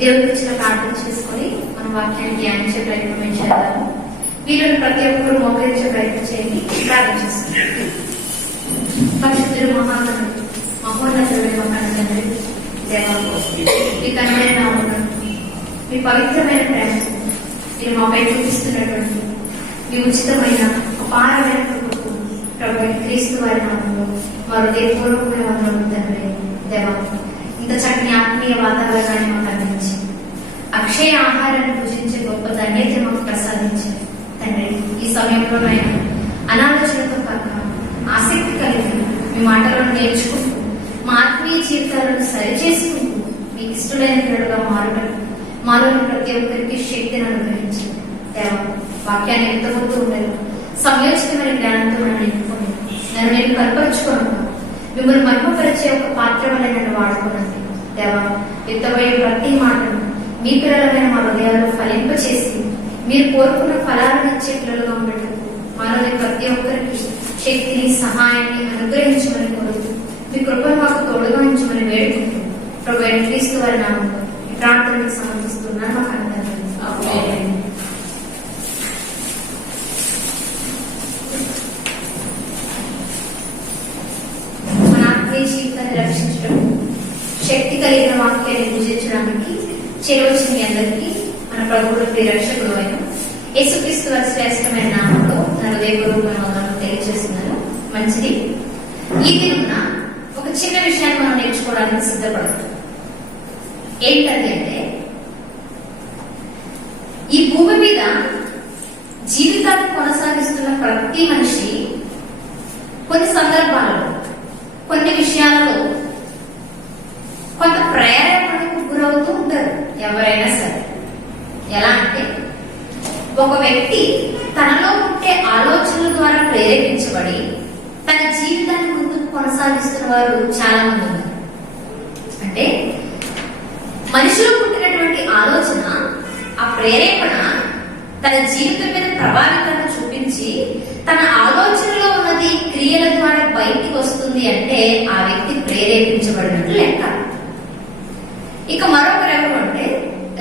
దేవుడికి ఇచ్చిన ప్రార్థన చేసుకొని మన వాక్యాన్ని ధ్యానించే ప్రయత్నం చేద్దాము. వీళ్ళని ప్రతి ఒక్కరు మోకరించే ప్రయత్నం చేయండి. ప్రార్థన చేస్తుంది. పరిశుద్ధుడు మహోన్నతుడైన మా తండ్రి దేవా, మీ తండ్రి మీ పవిత్రమైన ప్రేమ మీరు మాపై చూపిస్తున్నటువంటి మీ ఉచితమైన అపారమైన కృపకు ప్రభు క్రీస్తు వారి నామంలో మా హృదయపూర్వకమైన వందనాలు తండ్రి దేవా. ఇంత చక్కని ఆత్మీయ వాతావరణాన్ని మాకు అందించి అక్షయ ఆహారాన్ని భుజించే గొప్ప ధన్యత మాకు ప్రసాదించారు తండ్రి. ఈ సమయంలో అనాలోచనతో కాక ఆసక్తి కలిగి మీ మాటలను నేర్చుకుంటూ మా ఆత్మీయ జీవితాలను సరిచేసుకుంటూ మీకు ఇష్టమైన పిల్లలుగా మారడం మాలోని ప్రతి ఒక్కరికి శక్తిని అనుగ్రహించండి దేవా. వాక్యాన్ని ఎంతవద్దు ఉండదు సంయోచితమైన జ్ఞానంతో నన్ను నింపుకొని నన్ను నేను కనపరుచుకోను మిమ్మల్ని మహిమపరిచే ఒక పాత్ర వల్ల నన్ను వాడుకోనండి దేవా. ఎత్తబోయే ప్రతి మాటను మీ పిల్లలమైన మా హృదయాల్లో ఫలింపచేసి మీరు కోరుకున్న ఫలాలను ఇచ్చే పిల్లలుగా ఉండటం మాలోని ప్రతి ఒక్కరికి శక్తిని సహాయాన్ని అనుగ్రహించమని కోరుతూ మీ కృపను మాకు తోడుగా ఉంచమని వేడుకుంటూ ప్రభు క్రీస్తు వారి నామంలో ఈ ప్రార్థనకు సమర్పిస్తున్నాను. మాకు అందరికీ మన ఆత్మీయ జీవితాన్ని రక్షించడం శక్తి కలిగిన వాక్యాన్ని పూజించడానికి చేరవచ్చిన మీ అందరికీ మన ప్రభువుల ప్రియరక్షకుడు అయిన యేసుక్రీస్తు వారి శ్రేష్టమైన నామంలో నా హృదయపూర్వకమైన వందనాలు తెలియజేస్తున్నాను. మంచిది. ఈ దిన ఒక చిన్న విషయాన్ని మనం నేర్చుకోవడానికి సిద్ధపడతాం. ఏంటది అంటే, ఈ భూమి మీద జీవితాన్ని కొనసాగిస్తున్న ప్రతి మనిషి కొన్ని సందర్భాలలో కొన్ని విషయాలలో కొంత ప్రేరణకు గురవుతూ ఉంటారు ఎవరైనా సరే. ఎలా అంటే, ఒక వ్యక్తి తనలో ఉండే ఆలోచనల ద్వారా ప్రేరేపించబడి తన జీవితాన్ని ముందుకు కొనసాగిస్తున్న వారు చాలా మంది ఉన్నారు. అంటే మనిషిలో పుట్టినటువంటి ఆలోచన, ఆ ప్రేరేపణ తన జీవితం మీద ప్రభావితాన్ని చూపించి తన ఆలోచనలో ఉన్నది క్రియల ద్వారా బయటికి వస్తుంది అంటే ఆ వ్యక్తి ప్రేరేపించబడినట్లు లెక్క. ఇక మరొకరు ఎవరు అంటే,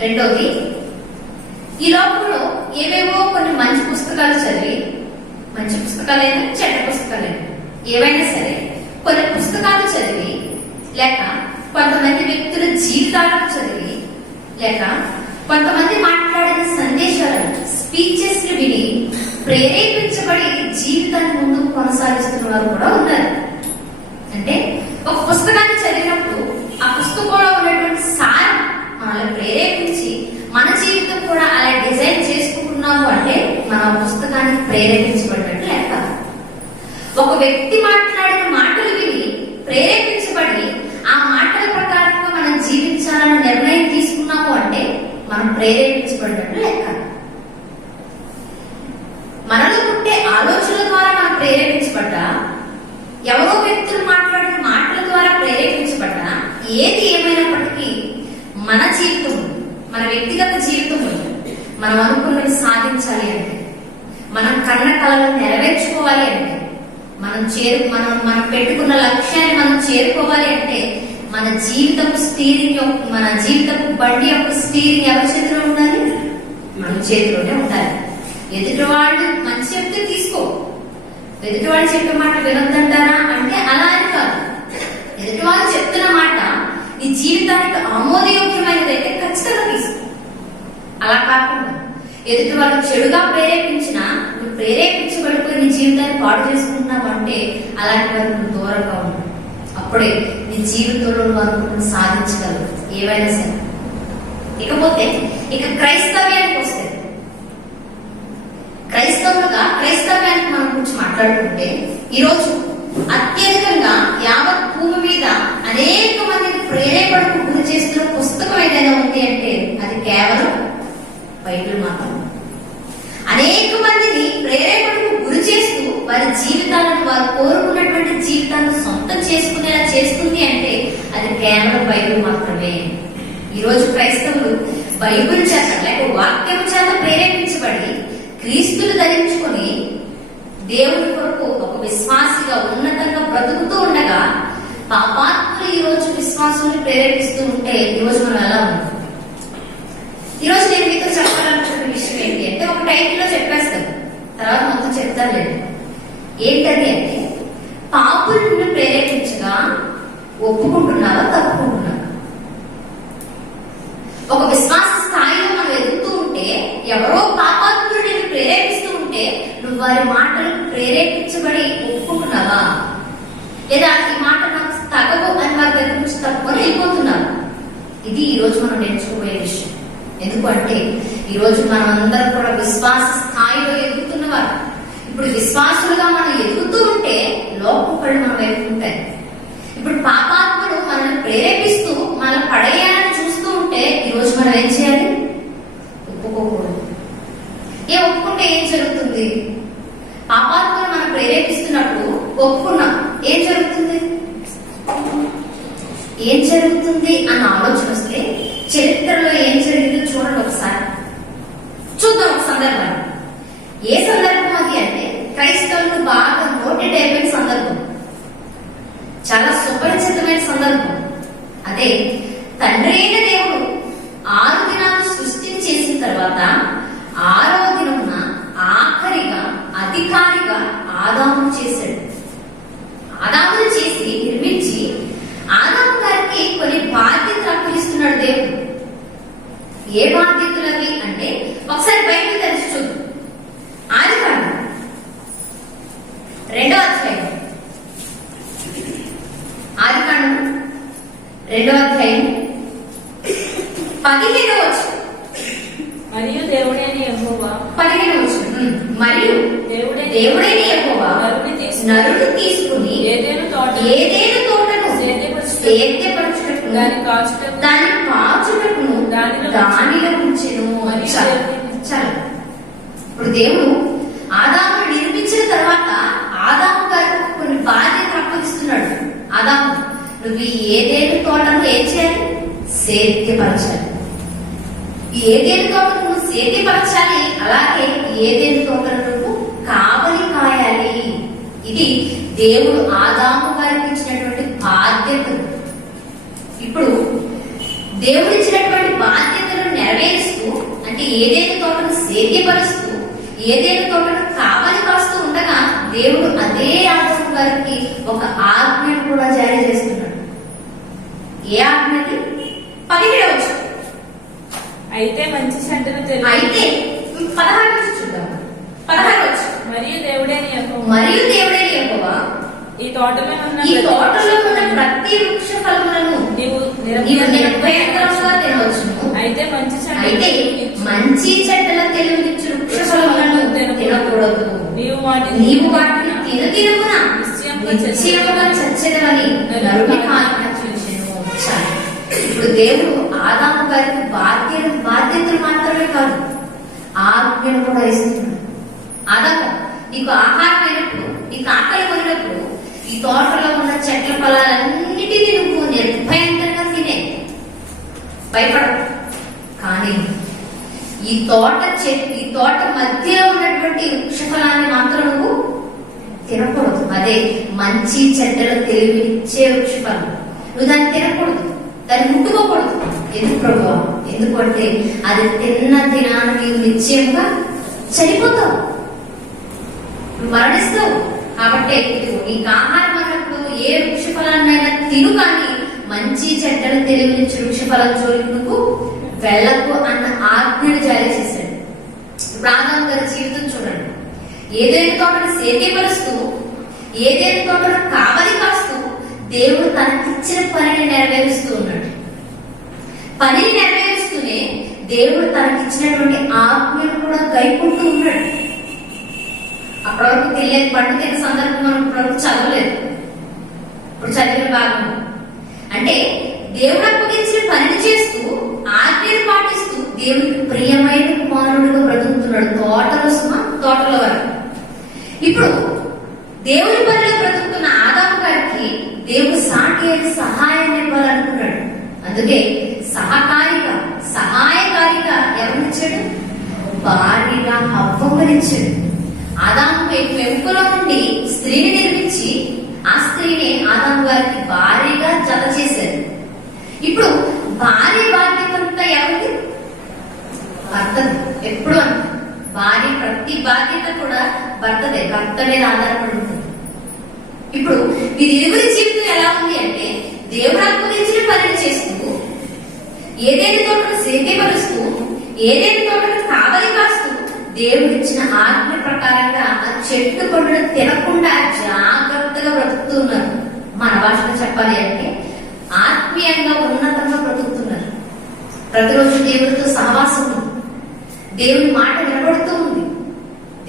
రెండోది, ఈ లోకంలో ఏవేవో కొన్ని మంచి పుస్తకాలు చదివి, మంచి పుస్తకాలైనా చెడ్డ పుస్తకాలైనా ఏవైనా సరే కొన్ని పుస్తకాలు చదివి, లేక కొంతమంది వ్యక్తుల జీవితాలను చదివి, లేక కొంతమంది మాట్లాడిన సందేశాలను స్పీచెస్ ని విని ప్రేరేపించబడి జీవితాన్ని ముందుకు కొనసాగిస్తున్న వారు కూడా ఉన్నారు. అంటే ఒక పుస్తకాన్ని చదివినప్పుడు ఆ పుస్తకంలో ఉన్నటువంటి సారం మనల్ని ప్రేరేపించి మన జీవితం కూడా అలా డిజైన్ చేసుకుంటున్నాము అంటే మన పుస్తకానికి ప్రేరేపించబడినట్టు లెక్క. ఒక వ్యక్తి మాట్లాడిన మాటలు విని ప్రేరేపించబడి ఆ మాటల ప్రకారంగా మనం జీవించాలని నిర్ణయం తీసుకున్నాము అంటే మనం ప్రేరేపించబడినట్టు లెక్క. మనలో పుట్టే ఆలోచనల ద్వారా మనం ప్రేరేపించబడ్డా, ఎవరో వ్యక్తులు మాట్లాడిన మాటల ద్వారా ప్రేరేపించబడ్డా, ఏది ఏమైనప్పటికీ మన జీవితం, మన వ్యక్తిగత జీవితం మనం అనుకున్నది సాధించాలి అంటే, మనం కన్న కళలను నెరవేర్చుకోవాలి అంటే, మనం పెట్టుకున్న లక్ష్యాన్ని మనం చేరుకోవాలి అంటే మన జీవితపు స్టీరింగ్, మన జీవితపు బండి యొక్క స్టీరింగ్ ఎవరి చేతిలో ఉండాలి? మన చేతిలోనే ఉండాలి. ఎదుటి వాళ్ళు మంచి చెప్తే తీసుకో, ఎదుటి వాళ్ళు చెప్పే మాట వినొద్దంటారా అంటే అలా అని కాదు. ఎదుటి వాళ్ళు చెప్తున్న మాట నీ జీవితానికి ఆమోదయోగ్యమైనదైతే ఖచ్చితంగా తీసుకో. అలా కాకుండా ఎదుటి వాళ్ళు చెడుగా ప్రేరేపించినా నువ్వు ప్రేరేపించబడిపోయి నీ జీవితాన్ని పాడు చేసుకుంటున్నావు అంటే అలాంటి వారికి నువ్వు దూరంగా ఉంటావు. అప్పుడే నీ జీవితంలో నువ్వు అనుకున్న సాధించగలవు ఏవైనా సరే. ఇకపోతే ఇక క్రైస్తవ్యానికి వస్తే, క్రైస్తవ్యానికి మనం గురించి మాట్లాడుకుంటే, ఈరోజు అత్యధికంగా యావత్ భూమి మీద అనేక మందిని ప్రేరేపణకు గురి చేస్తున్న పుస్తకం ఏదైనా ఉంది అంటే అది కేవలం బైబిల్ మాత్రమే. అనేక మందిని ప్రేరేపణకు గురి చేస్తూ వారి జీవితాలను, వారు కోరుకున్నటువంటి జీవితాలను సొంతం చేసుకునేలా చేస్తుంది అంటే అది కేవలం బైబిల్ మాత్రమే. ఈరోజు క్రైస్తవులు బైబిల్ చేత లేక వాక్యం చేత ప్రేరేపించబడి క్రీస్తులు ధరించుకొని దేవుని కొరకు ఒక విశ్వాసిగా ఉన్నతంగా బ్రతుకుతూ ఉండగా పాపాత్ములు ఈ రోజు విశ్వాసుల్ని ప్రేరేపిస్తూ ఉంటే ఈరోజు మనం ఎలా ఉన్నాం? తర్వాత మొత్తం చెప్తారులేదు. ఏంటది అంటే, పాపులు నిన్ను ప్రేరేపించగా ఒప్పుకుంటున్నావా, తప్పుకుంటున్నావా? ఒక విశ్వాస స్థాయిలో మనం ఎదుగుతూ ఉంటే, ఎవరో పాపాత్ములు నిన్ను ప్రేరేపిస్తూ ఉంటే నువ్వు వారి మాటలకు ప్రేరేపించబడి ఒప్పుకుంటున్నావా, లేదా ఈ మాట నాకు తగవు అని వారి దగ్గర నుంచి తప్పుకొని వెళ్ళిపోతున్నావా? ఇది ఈ రోజు మనం నేర్చుకోబోయే విషయం. ఎందుకంటే ఈ రోజు మనం అందరం కూడా విశ్వాస స్థాయిలో ఎదుగుతున్నవారు. ఇప్పుడు విశ్వాసులుగా మనం ఎదుగుతూ ఉంటే లోకం కళ్ళు మనం వైపు ఉంటాయి. ఇప్పుడు పాపాత్ములు మనల్ని ప్రేరేపిస్తూ మనం పడేయాలని చూస్తూ ఉంటే ఈ రోజు మనం ఏం చేయాలి? ఒప్పుకోకూడదు. ఒప్పుకుంటే ఏం జరుగుతుంది? పాపాత్ములు మనం ప్రేరేపిస్తున్నప్పుడు ఒప్పుకున్నాం, ఏం జరుగుతుంది? ఏం జరుగుతుంది అన్న ఆలోచన వస్తే చరిత్రలో ఏం జరిగిందో చూడండి ఒకసారి. చూద్దాం ఒక సందర్భాన్ని. ఏ సందర్భం అది అంటే, క్రైస్తవులు బాగా నోటెడ్ అయిపోయిన సందర్భం, చాలా సుపరిచితమైన సందర్భం. అదే, తండ్రి అయిన దేవుడు 6 దినాలు సృష్టించేసిన తర్వాత 6వ దినమున ఆఖరిగా అధికారిగా ఆదామును చేశాడు. ఆదామును చేసి నిర్మించి ఆదాము గారికి కొన్ని బాధ్యతలు అప్పగిస్తున్నాడు దేవుడు. ఏ బాధ్యతలు అవి అంటే, ఒకసారి బైబిల్ తెరిచి చూద్దాం. ఆదికాండం 2వ అధ్యాయం. ఆదికాండం 2వ అధ్యాయం 15వ వచనం. మరియు దేవుడైన యెహోవా 15వ వచనం. మరియు దేవుడైన యెహోవా నరుడు తీసుకుని ఏదైనా తోటను సేద్యపరచుటకును దాని కాచుటకును దానిలో ఉంచెను. చాలు. ఇప్పుడు దేవుడు ఆదామును నిర్మించిన తర్వాత ఆదాము గారికి కొన్ని బాధ్యతలు అప్పగిస్తున్నాడు. ఆదాము, నువ్వు ఏదేను తోటను ఏం చేయాలి? సేద్యపరచాలి. ఏదేను తోటను నువ్వు సేద్యపరచాలి, అలాగే ఏదేను తోటను నువ్వు కావలి కాయాలి. ఇది దేవుడు ఆదాము గారికి ఇచ్చినటువంటి బాధ్యతలు. ఇప్పుడు దేవుడు ఇచ్చినటువంటి బాధ్యతలను నెరవేరుస్తూ, అంటే ఏదేను తోటను సేద్యపరుస్తూ, ఏదేను తోటను కావలి కాస్తూ ఉండగా దేవుడు అదే ఆదాము గారికి ఒక ఆజ్ఞను కూడా జారీ చేస్తున్నాడు. ఏ ఆజ్ఞని? 17వ వచనం. అయితే మంచి చెడ్డలు తెలియదు. అయితే 16 నుంచి చూద్దాం. 16 వచనం. మరియు దేవుడైన యెహోవా ఈ తోటలో ఉన్న ప్రతి వృక్ష ఫలములను నీవు నిర్భయంగా తినవచ్చును. అయితే మంచి చెడ్డల తెలివినిచ్చు వృక్ష ఫలములను తినకూడదు. నీవు వాటిని తినదినమున నిశ్చయముగా చచ్చెదవని నరుని ఆజ్ఞ చూచెను. ఇప్పుడు దేవుడు ఆదాము గారికి బాధ్యతలు మాత్రమే కాదు, ఆజ్ఞను కూడా ఇస్తున్నాడు. ఆదాము, నీకు ఆహారం అయినప్పుడు, నీకు ఆకలి కొనినప్పుడు ఈ తోటలో ఉన్న చెట్ల ఫలాలన్నిటినీ నువ్వు నిర్భయంగా తినే, భయపడవు. కానీ ఈ తోట మధ్యలో ఉన్నటువంటి వృక్ష ఫలాన్ని మాత్రం నువ్వు తినకూడదు. అదే మంచి చెడ్డలు తెలివిచ్చే వృక్ష ఫలం. నువ్వు దాన్ని తినకూడదు, దాన్ని ముట్టుకోకూడదు. ఎందుకు ప్రభువా? ఎందుకంటే అది తిన్న దినానికి నిశ్చయంగా చనిపోతావు, మరణిస్తావు. కాబట్టి నీకు ఆహారం అన్నప్పుడు ఏ వృక్ష ఫలాన్నైనా తిను, కానీ మంచి చెడ్డలు తెలివినిచ్చే వృక్ష ఫలం జోలికి నువ్వు వెళ్ళకు అన్న ఆజ్ఞను జారీ చేశాడు. ఇప్పుడు ఆదాము గారి జీవితం చూడండి. ఏదైనా తోటను సేద్యపరుస్తూ, ఏదైనా తోటను కావలి కాస్తూ దేవుడు తనకిచ్చిన పనిని నెరవేరుస్తూ ఉన్నాడు. పనిని నెరవేరుస్తూనే దేవుడు తనకిచ్చినటువంటి ఆజ్ఞను కూడా గైకుంటూ ఉన్నాడు. అప్పటి వరకు తెలియని పండు తిన్న సందర్భం మనం ఇప్పటివరకు చదవలేదు. ఇప్పుడు చదివిన భాగం అంటే దేవుడు అప్పగించిన పనిని చేస్తూ, ఆజ్ఞను పాటిస్తూ దేవుడికి ప్రియమైన కుమారుడుగా బ్రతుకుతున్నాడు. తోటలో వరకు. ఇప్పుడు దేవుడి పనిలో బ్రతుకుతున్న ఆదాము గారికి దేవుడు సాటి అయిన సహాయాన్ని ఇవ్వాలనుకున్నాడు. అందుకే సహాయకారిగా ఎవరినిచ్చాడు? భార్యగా హవ్వనిచ్చాడు. ఆదాము వెంపులో నుండి స్త్రీని నిర్మించి ఆ స్త్రీని ఆదాము గారికి భార్యగా జత చేశారు. ఇప్పుడు భార్య బాధ్యత అంతా ఎవరిది? భర్తది. ఎప్పుడు భార్య ప్రతి బాధ్యత కూడా భర్త మీద ఆధారపడి ఉంటుంది. ఇప్పుడు మీ ఇరువురి జీవితం ఎలా ఉంది అంటే దేవుడు అప్పగించిన పనిని చేస్తూ, ఏదైనా తోటను సేద్యపరుస్తూ, ఏదైనా తోటను కావలి కాస్తూ, దేవుడిచ్చిన ఆజ్ఞ ప్రకారంగా ఆ చెట్టు పండును తినకుండా జాగ్రత్తగా బ్రతుకుతున్నారు. మన భాషలో చెప్పాలి అంటే ఆత్మీయంగా ఉన్నతంగా బ్రతుకుతున్నారు. ప్రతిరోజు దేవుడితో సహవాసం ఉంది, దేవుడి మాట వినబడుతూ ఉంది,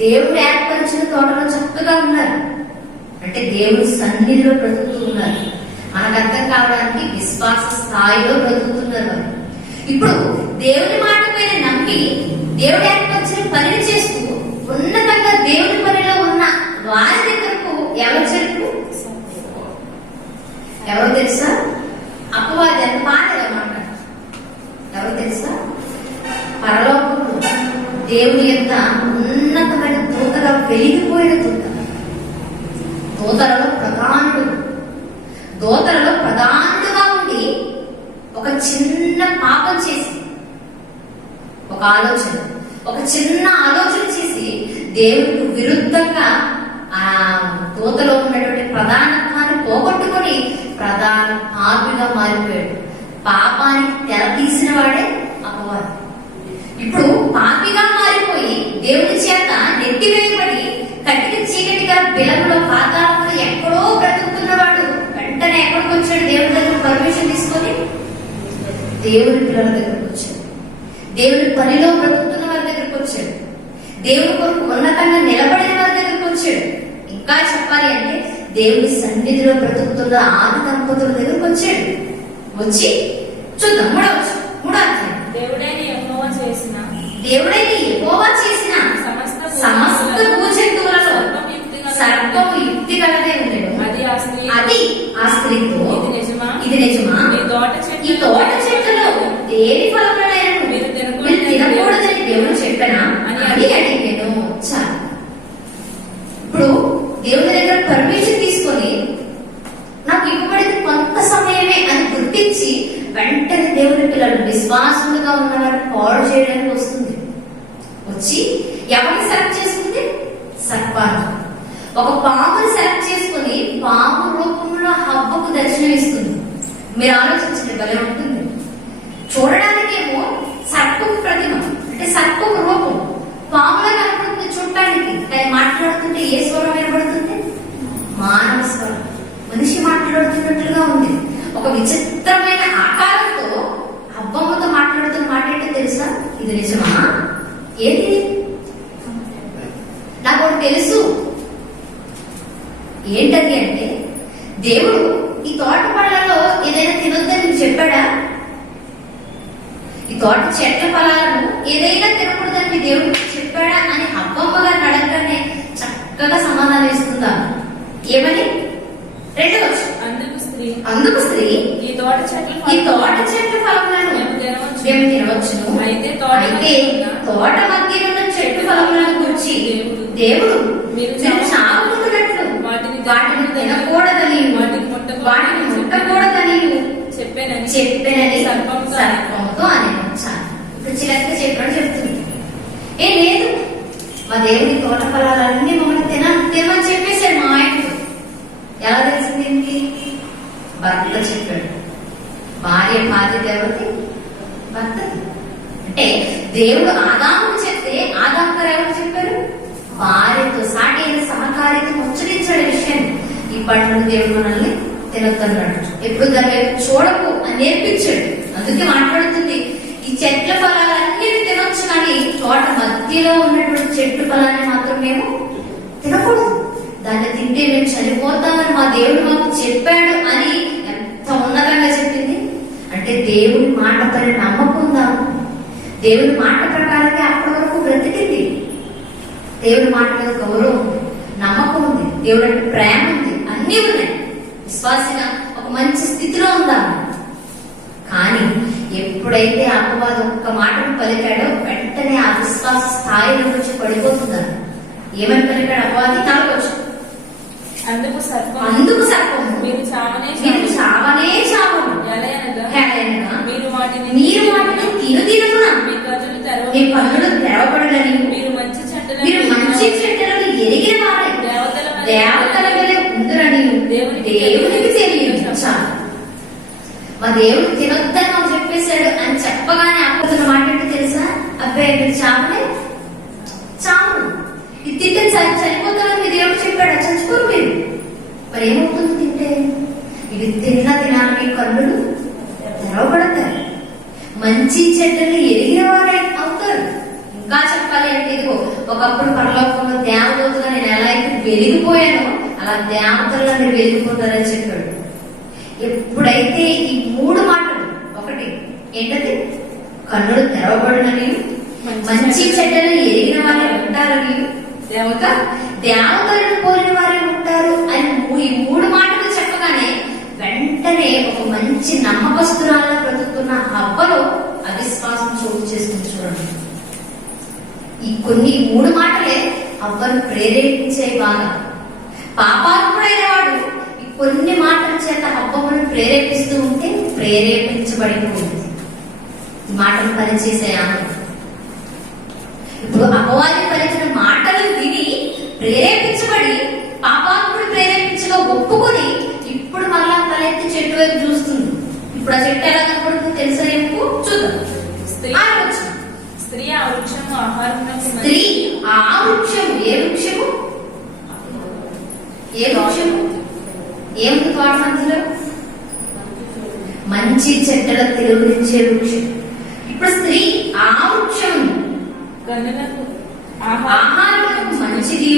దేవుడు ఏర్పరిచిన తోటలో చక్కగా ఉన్నారు. అంటే దేవుడి సన్నిధిలో బ్రతుకుతూ ఉన్నారు. మనకు అర్థం కావడానికి విశ్వాస స్థాయిలో బ్రతుకుతున్నారు వారు. ఇప్పుడు దేవుడి మాట పైన నమ్మి దేవుడు ఏర్పరిచిన పనిని చేస్తూ ఉన్నతంగా దేవుడి పనిలో ఉన్న వారి దగ్గరకు ఎవరు చెట్టు? ఎవరు తెలుసా? అపవాది ఎంత బాగా మాట్లాడు. ఎవరు తెలుసా? పరలోకంలో దేవుని యొక్క ఉన్నతమైన దూతగా వెలిగిపోయిన దూతలలో ప్రధానుడుగా ఉండి ఒక చిన్న పాపం చేసి, ఒక చిన్న ఆలోచన చేసి దేవుడికి విరుద్ధంగా ఆ దూతలో ఉన్నటువంటి ప్రధానత్వాన్ని పోగొట్టుకొని ప్రధాన పాపిగా మారిపోయాడు. పాపానికి తెర తీసిన వాడే అపవాది. ఇప్పుడు పాపిగా మారిపోయి దేవుడి చేత నెట్టివేయబడి కట్టిన చీకటిగా బిలంలో పాతాళంలో ఎక్కడో బ్రతుకుతున్నవాడు వెంటనే ఎక్కడికి వచ్చాడు? దేవుడి దగ్గర పర్మిషన్ తీసుకొని దేవుడి పిల్లల దగ్గరకు వచ్చాడు. దేవుడి పనిలో బ్రతుకుతున్న వారి దగ్గరకు వచ్చాడు. దేవుడి కొరకు ఉన్నతంగా నిలబడిన వారి దగ్గరకు వచ్చాడు. ఇంకా చెప్పాలి అంటే దేవుడి సన్నిధిలో బ్రతుకుతున్న ఆది దంపతుల దగ్గరకు వచ్చాడు. వచ్చి చూద్దాం మూడో అధ్యాయం. దేవుడైన యెహోవా చేసిన సమస్త భూజంతువులలో సర్పము యుక్తి గలదే ఉండేది. అది ఆ స్త్రీతో ఇది నిజమా? ఈ తోట చెట్టులో దేని ఫలములైనను మీరు తినకూడదని దేవుడు చెప్పనా అని అడిగాను. చాలు. ఇప్పుడు దేవుడి దగ్గర పర్మిషన్ తీసుకొని నాకు ఇవ్వబడింది కొంత సమయమే అని గుర్తించి వెంటనే దేవుడి పిల్లలు విశ్వాసులుగా ఉన్నవారిని పాడు చేయడానికి వస్తుంది. వచ్చి ఎవరిని సెలెక్ట్ చేసుకుంది? సర్పాన్ని. ఒక పాముని సెలెక్ట్ చేసుకుని పాము రూపంలో హవ్వకు దర్శనం ఇస్తుంది. మీరు ఆలోచించండి, భలే ఉంటుంది. చూడడానికేమో సర్పపు ప్రతిమ, అంటే సర్పపు రూపం పాములా కనపడుతుంది చూడటానికి. కానీ మాట్లాడుతుంటే ఏ స్వరం వినపడుతుంది? మానవ స్వరం, మనిషి మాట్లాడుతున్నట్లుగా ఉంది. ఒక విచిత్రమైన ఆకారంతో అబ్బమ్మతో మాట్లాడుతున్న మాట ఏంటో తెలుసా? ఇది నిజమా? ఏది? నాకు ఒకటి తెలుసు. ఏంటది అంటే దేవుడు ఈ తోట పళ్ళలో ఏదైనా తినొద్దని చెప్పాడా? ఈ తోట చెట్ల ఫలాలను ఏదైనా తినకూడదని దేవుడు చెప్పాడా అని అబ్బమ్మ గారిని అడగగానే చక్కగా సమాధానం ఇస్తుందా? ఏమని? అందుకు స్త్రీ ఈ తోట చెట్ల ఫలములను మేము తినవచ్చును. అయితే తోట మధ్య ఉన్న చెట్టు ఫలములను గురించి దేవుడు మీరు చావుకున్నట్లు వాటిని తినకూడదని వాటిని ముట్టకూడదని చెప్పానని సర్పంతో అనేచ్చాను. ఇప్పుడు చిలక చెప్పాడు చెప్తుంది. లేదు, మా దేవుడి తోట ఫలాలన్నీ మమ్మల్ని తినమని చెప్పేశాడు మా ఆయనతో. ఎలా తెలిసింది? ఏంటి? భర్త చెప్పాడు. భార్య బాధ్యత ఎవరిది? భర్తది. అంటే దేవుడు ఆదాముకు చెప్తే ఆదాము గారు ఎవరు చెప్పారు? భార్యతో సాటి అయిన సహకారితో ముచ్చరించాడు విషయాన్ని. ఈ పండుగ దేవుడు మనల్ని తినొద్దన్నాడు. ఎప్పుడు దాని వైపు చూడకు అని నేర్పించాడు. అందుకే మాట్లాడుతుంది, ఈ చెట్ల ఫలాలన్నీ తినొచ్చు, కానీ తోట మధ్యలో ఉన్నటువంటి చెట్టు ఫలాన్ని మాత్రం మేము తినకూడదు. దాన్ని తింటే మేము చనిపోతామని మా దేవుడు మాకు చెప్పాడు అని ఎంత ఉన్నతంగా చెప్పింది. అంటే దేవుడి మాట పైన నమ్మకం ఉందా? దేవుడి మాట ప్రకారంగా అప్పటి వరకు బ్రతికింది. దేవుడి మాట మీద గౌరవం ఉంది, నమ్మకం ఉంది, దేవుడి అంటే ప్రేమ ఉంది, అన్నీ ఉన్నాయి. విశ్వాసంగా ఒక మంచి స్థితిలో ఉందా? కానీ ఎప్పుడైతే అపవాదం ఒక్క మాటను పలికాడో వెంటనే ఆ విశ్వాస స్థాయిలో వచ్చి పడిపోతున్నారు. ఏమని పలికాడు అపవాది? తాగొచ్చు. అందుకు సర్పము మీరు చావనే చావను, మీరు వాటిని తిను తినమున మీ కన్నులు తెరవబడలని మీరు మంచి మా దేవుడు తినొద్దని మాకు చెప్పేశాడు అని చెప్పగానే అప్పుతున్న మాట ఏంటో తెలుసా? అబ్బాయి మీరు చావలే చావు, ఇది తింటే చనిపోతామని మీ దేవుడు చెప్పాడు, చచ్చిపోరు మీరు. మరి ఏమవుతుంది తింటే? ఇది తిన్న దినాన్ని కన్నులు తెరవబడతారు, మంచి చెడ్డలు ఎరిగిన వారే అవుతారు. ఇంకా చెప్పాలి అంటే ఇదిగో ఒకప్పుడు పరలోకంలో దేవదూతగా నేను ఎలా అయితే వెలిగిపోయానో అలా దేవతల్లో మీరు వెలిగిపోతారని చెప్పాడు. ఎప్పుడైతే ఈ 3 మాటలు, ఒకటి ఏంటది? కన్నులు తెరవబడునని, మంచి చెడ్డలు ఎరిగిన వారే ఉంటారని, ఇంకా దేవతలను పోలిన వారే ఉంటారు అని ఈ 3 మాటలు చెప్పగానే వెంటనే ఒక మంచి నమ్మకస్తురాలను బ్రతుకుతున్న హవ్వలో అవిశ్వాసం చోటు చేసుకుని చూడండి. ఈ కొన్ని 3 మాటలే హవ్వను ప్రేరేపించే బాగా. పాపాత్ముడైన వాడు ఈ కొన్ని మాటల చేత హవ్వను ప్రేరేపిస్తూ ఉంటే ప్రేరేపించబడిపోయింది. ఈ మాటలు పనిచేసే ఆమె ఇప్పుడు అపవాది పలికిన మాటలు విని ప్రేరేపించబడి పాపాత్ముడు ప్రేరేపించగా ఒప్పుకొని ఇప్పుడు మళ్ళా తలెత్తి చెట్టు వైపు చూస్తుంది. ఇప్పుడు ఆ చెట్టు ఎలా కనపడుతుందో తెలుసా? రేపు చూద్దాం. స్త్రీ ఆ వృక్షము ఆహారం, స్త్రీ ఆ వృక్షము, ఏ వృక్షము? ఏ వృక్షము? ఏముంది తోట మధ్యలో? మంచి చెడ్డల తెలివించే వృక్షం. ఇప్పుడు స్త్రీ ఆ వృక్షం ఆహారములకు మంచిది,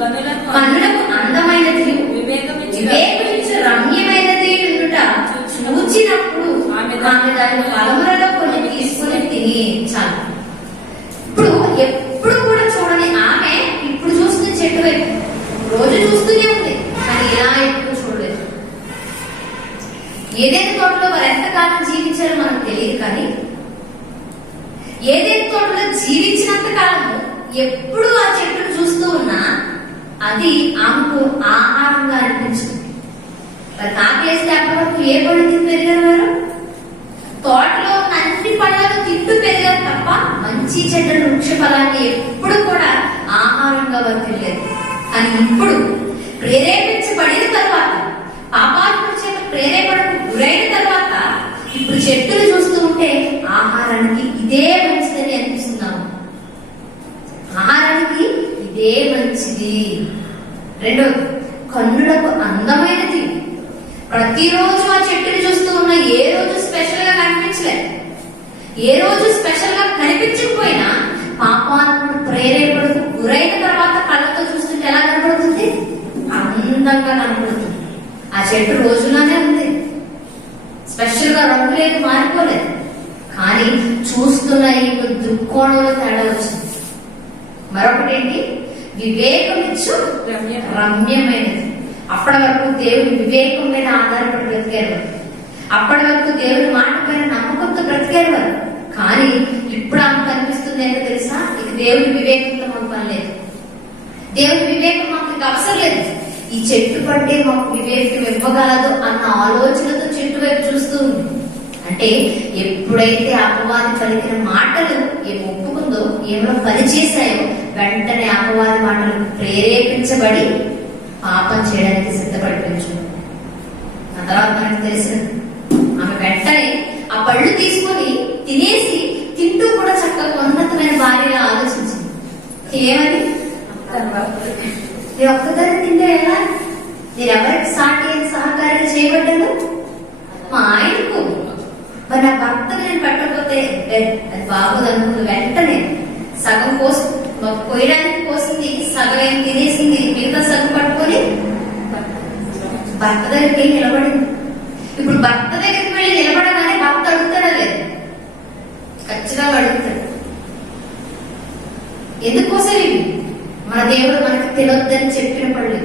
కన్నులకు అందమైనది, వివేకమిచ్చు రమ్యమైనది ఉండుట చూచినప్పుడు ఆమె దాని ఫలములలో కొన్ని తీసుకుని తిని చాలు. ఇప్పుడు ఎప్పుడు కూడా చూడని ఆమె ఇప్పుడు చూస్తుంది చెట్టు వైపు, రోజు చూస్తూనే ఉంది, కానీ ఇలా ఎప్పుడు చూడలేదు. ఏదైనా తోటలో వారు ఎంతకాలం జీవించారో మనకు తెలియదు, కానీ ఏదైనా తోటలో జీవించినంత కాలము ఎప్పుడు ఆ చెట్టును చూస్తూ ఉన్నా అది ఆమెకు ఆహారంగా అనిపించింది. మరి తాకేస్తే అప్పటి వరకు ఏ పళ్ళు తిని పెరిగారు వారు? తోటలో అన్ని పళ్ళను తింటూ పెరిగారు తప్ప మంచి చెడ్డ వృక్ష ఫలాన్ని ఎప్పుడు కూడా ఆహారంగా వారు తెలియదు. కానీ ఇప్పుడు ప్రేరేపించబడిన తర్వాత, పాపాత్ముల చేత ప్రేరేపణకు గురైన తర్వాత ఇప్పుడు చెట్టును చూస్తూ ఉంటే ఆహారానికి ఇదే మంచిదని అనిపిస్తున్నాము. ఆహారానికి ఇదే మంచిది. రెండోది, కన్నులకు అందమైనది. ప్రతిరోజు ఆ చెట్టుని చూస్తూ ఉన్న ఏ రోజు స్పెషల్ గా కనిపించలేదు. ఏ రోజు స్పెషల్ గా కనిపించకపోయినా పాపాత్ముడు ప్రేరేపణకు గురైన తర్వాత కళ్ళతో చూస్తుంటే ఎలా కనపడుతుంది? అందంగా కనపడుతుంది. ఆ చెట్టు రోజులానే ఉంది, స్పెషల్ గా రంగు లేదు, మారిపోలేదు. కానీ చూస్తున్న ఈ దృక్కోణంలో తేడా వచ్చింది. మరొకటి ఏంటి? వివేకమిచ్చు రమ్యమైనది. అప్పటి వరకు దేవుని వివేకం మీద ఆధారపడి బ్రతికారు. అప్పటి వరకు దేవుని మాట పైన నమ్మకంతో బ్రతికారు వారు. కానీ ఇప్పుడు ఆమె కనిపిస్తుంది ఏంటో తెలుసా? ఇది దేవుని వివేకంతో మాకు పని లేదు, దేవుని వివేకం మాకు అవసరం లేదు, ఈ చెట్టు పట్టే మాకు వివేకం ఇవ్వగలదు అన్న ఆలోచనతో చెట్టు వైపు చూస్తూ ఉంది. అంటే ఎప్పుడైతే అపవాది పలికిన మాటలు ఏం ఒప్పుకుందో, ఏమో పనిచేశాయో, వెంటనే అపవాది మాటలు ప్రేరేపించబడి పాపం చేయడానికి సిద్ధపడిపించు. ఆ తర్వాత మనకు తెలిసిన ఆమె వెంటనే ఆ పళ్ళు తీసుకొని తినేసి తింటూ కూడా చక్కగా ఉన్నతమైన భార్యలా ఆలోచించింది. ఏమని? నేను ఒక్కదాన్ని తింటే ఎలా? నేను ఎవరికి సాటి సహకారం చేయబడ్డాను? మా ఆయనకు. మరి నా భర్తను నేను పెట్టకపోతే అది బాగోదు అనుకుంది. వెంటనే సగం కోసం పోయడానికి పోసింది, సగం ఏం తినేసింది, మిగతా సగం పట్టుకొని భర్త దగ్గరికి వెళ్ళి నిలబడింది. ఇప్పుడు భర్త దగ్గరికి వెళ్ళి నిలబడగానే భర్త అడుగుతాడా లేదు? ఖచ్చితంగా అడుగుతాడు. ఎందుకోసం ఇవి? మన దేవుడు మనకు తినొద్దని చెప్పిన పళ్ళు.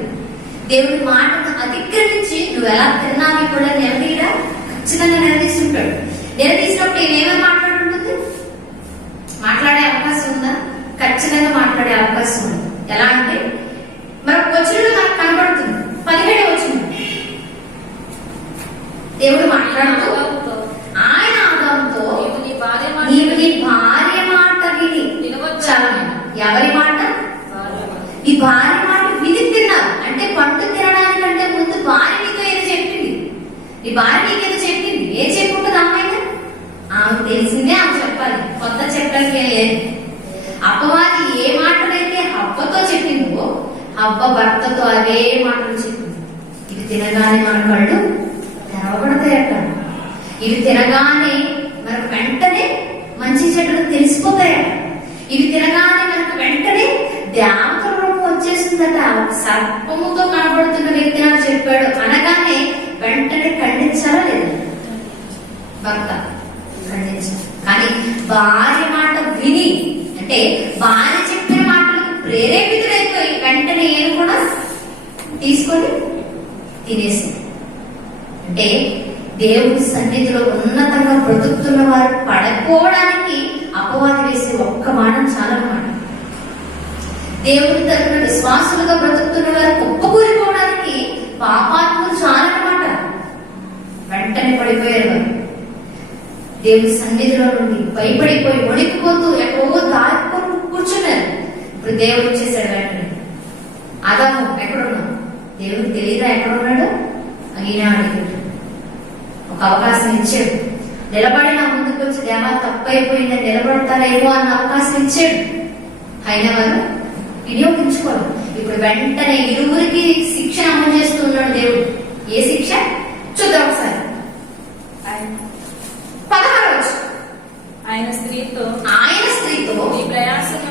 దేవుడి మాటను అతిక్రమించి నువ్వు ఎలా తిన్నావు కూడా నిలదీయడా? ఖచ్చితంగా నిలదీస్తుంటాడు. నిలదీసినప్పుడు ఏమేమో మాట్లాడుతుంది? మాట్లాడే అవకాశం ఉందా? ఖచ్చితంగా మాట్లాడే అవకాశం ఉంది. ఎలా అంటే మరొక వచనంలో మనకు కనబడుతుంది. 17వ వచనం దేవుడు మాట్లాడుతూ ఆయన ఆదాముతో నీవు నీ భార్య మాట విని చాలు. ఎవరి మాట? ఈ భార్య మాట విని తిన్నారు అంటే పండు తినడానికంటే ముందు భార్య నీతో ఏదో చెప్పింది. ఈ భార్య నీకేదో చెప్పింది. ఏం చెప్పింది? ఆమెకు తెలిసిందే ఆమె చెప్పాలి, కొత్త చెప్పడానికి లేదు. అపవాది ఏ మాటలైతే హవ్వతో చెప్పిందో హవ్వ భర్తతో అదే మాటలు చెప్పింది. ఇవి తినగానే మన కళ్ళు తెరవబడతాయట. ఇవి తినగానే మనకు వెంటనే మంచి చెడ్డలు తెలిసిపోతాయట. ఇవి తినగానే మనకు వెంటనే దేవతల రూపం వచ్చేస్తుందట. సర్పముతో కనబడుతున్న వ్యక్తి నాకు చెప్పాడు అనగానే వెంటనే ఖండించాలా లేదా? భర్త ఖండించాలి. కానీ భార్య మాట విని, అంటే భార్య చెప్పిన మాటలకు ప్రేరేపితుడైపోయి వెంటనే ఏం కూడా తీసుకొని తినేసింది. అంటే దేవుడి సన్నిధిలో ఉన్నతంగా బ్రతుకుతున్న వారు పడకపోవడానికి అపవాది వేసే ఒక్క బాణం చాలా మాట. దేవుడి తరపున విశ్వాసులుగా బ్రతుకుతున్న వారు కుప్పకూలిపోవడానికి పాపాత్ములు చాలా మాట. వెంటనే పడిపోయారు వారు. దేవుడి సన్నిధిలో నుండి భయపడిపోయి వణికిపోతూ ఎక్కడో దాచుకొని కూర్చున్నారు. ఇప్పుడు దేవుడు వచ్చేసాడు వెంటనే. ఆదాము ఎక్కడున్నావు? దేవుడు తెలియదా ఎక్కడున్నాడు? అయినా అడిగాడు. ఒక అవకాశం ఇచ్చాడు. నిలబడి నా ముందుకు వచ్చి దేవా తప్పు అయిపోయిందని నిలబడతారేమో అన్న అవకాశం ఇచ్చాడు. అయినా వారు వినియోగించుకోవాలి. ఇప్పుడు వెంటనే ఇరువురికి శిక్ష అమలు చేస్తున్నాడు దేవుడు. ఏ శిక్ష చూద్దాం ఒకసారి. 16వ వచనం. ఆయన స్త్రీతో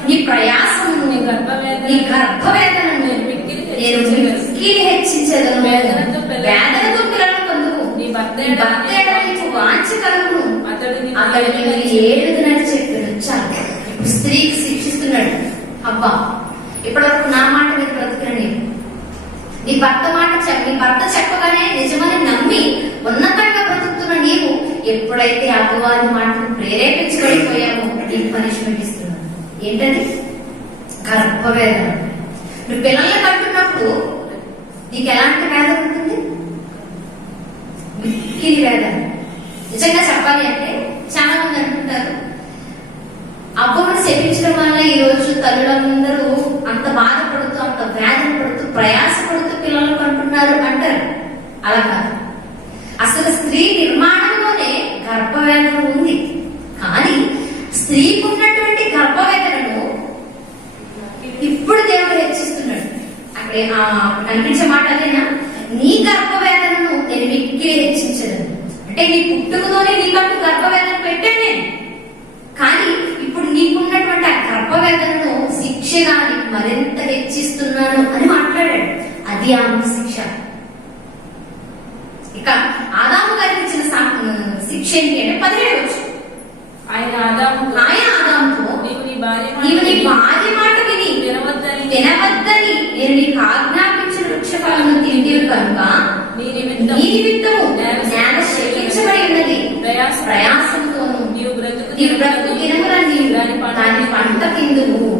నీ ప్రయాసమును నీ గర్భవేదనను నేను మిక్కిలి హెచ్చించెదను. వేదనతో పిల్లలను పొందుకు. నీ భర్త నీకు వాంఛ కలుగును. అతడు నిన్ను ఏడుదునని చెప్పాడు. చాలు. ఇప్పుడు స్త్రీకి శిక్షిస్తున్నాడు. అబ్బా, ఇప్పటివరకు నా మాట మీద బ్రతికిన నీ భర్త చెప్పగానే నిజమని నమ్మి ఉన్నతంగా బ్రతుకుతున్న నీవు ఎప్పుడైతే అపవాది మాటను ప్రేరేపించబడిపోయావో నీకు పనిష్మెంట్ ఇస్తున్నాను. ఏంటది? గర్భవేదన. నువ్వు పిల్లల్ని కంటున్నప్పుడు నీకు ఎలాంటి వేదన ఉంటుంది? మిక్కిలి వేదన. నిజంగా చెప్పాలి అంటే చాలా మంది అనుకుంటారు అబ్బమ్మను శపించడం వల్ల ఈ రోజు తల్లులందరూ అంత బాధపడుతూ, అంత వేదన పడుతూ, ప్రయాసపడుతూ పిల్లలు కంటున్నారు అంటారు. అలా కాదు. అసలు స్త్రీ నిర్మాణంలోనే గర్భవేదన ఉంది. కానీ స్త్రీకి ఉన్నటువంటి గర్భవేదనను ఇప్పుడు దేవుడు హెచ్చిస్తున్నాడు. అక్కడే కనిపించే మాట అదేనా? నీ గర్భవేదనను నేను మిక్కిలి హెచ్చించను. అంటే నీ పుట్టుకతోనే నీకంటూ గర్భవేదన పెట్టాను నేను. కానీ ఇప్పుడు నీకున్నటువంటి ఆ గర్భవేదనను శిక్షగా నీకు మరింత హెచ్చిస్తున్నాను అని మాట్లాడాడు. అది ఆమె శిక్ష. ఇక ఆదాము గారికి ఇచ్చిన శిక్ష ఏంటి అంటే 17వ వచనం. ఆయన ఆదాముతో నీవు నీ భార్య మాట విని తినవద్దని నేను నీకు ఆజ్ఞాపించిన వృక్షఫలము తింటివి కనుక నీ నిమిత్తము నేల శపించబడి ఉన్నది. ప్రయాసంతోను నీవు బ్రతుకు దినములని దాని పంట తిందువు.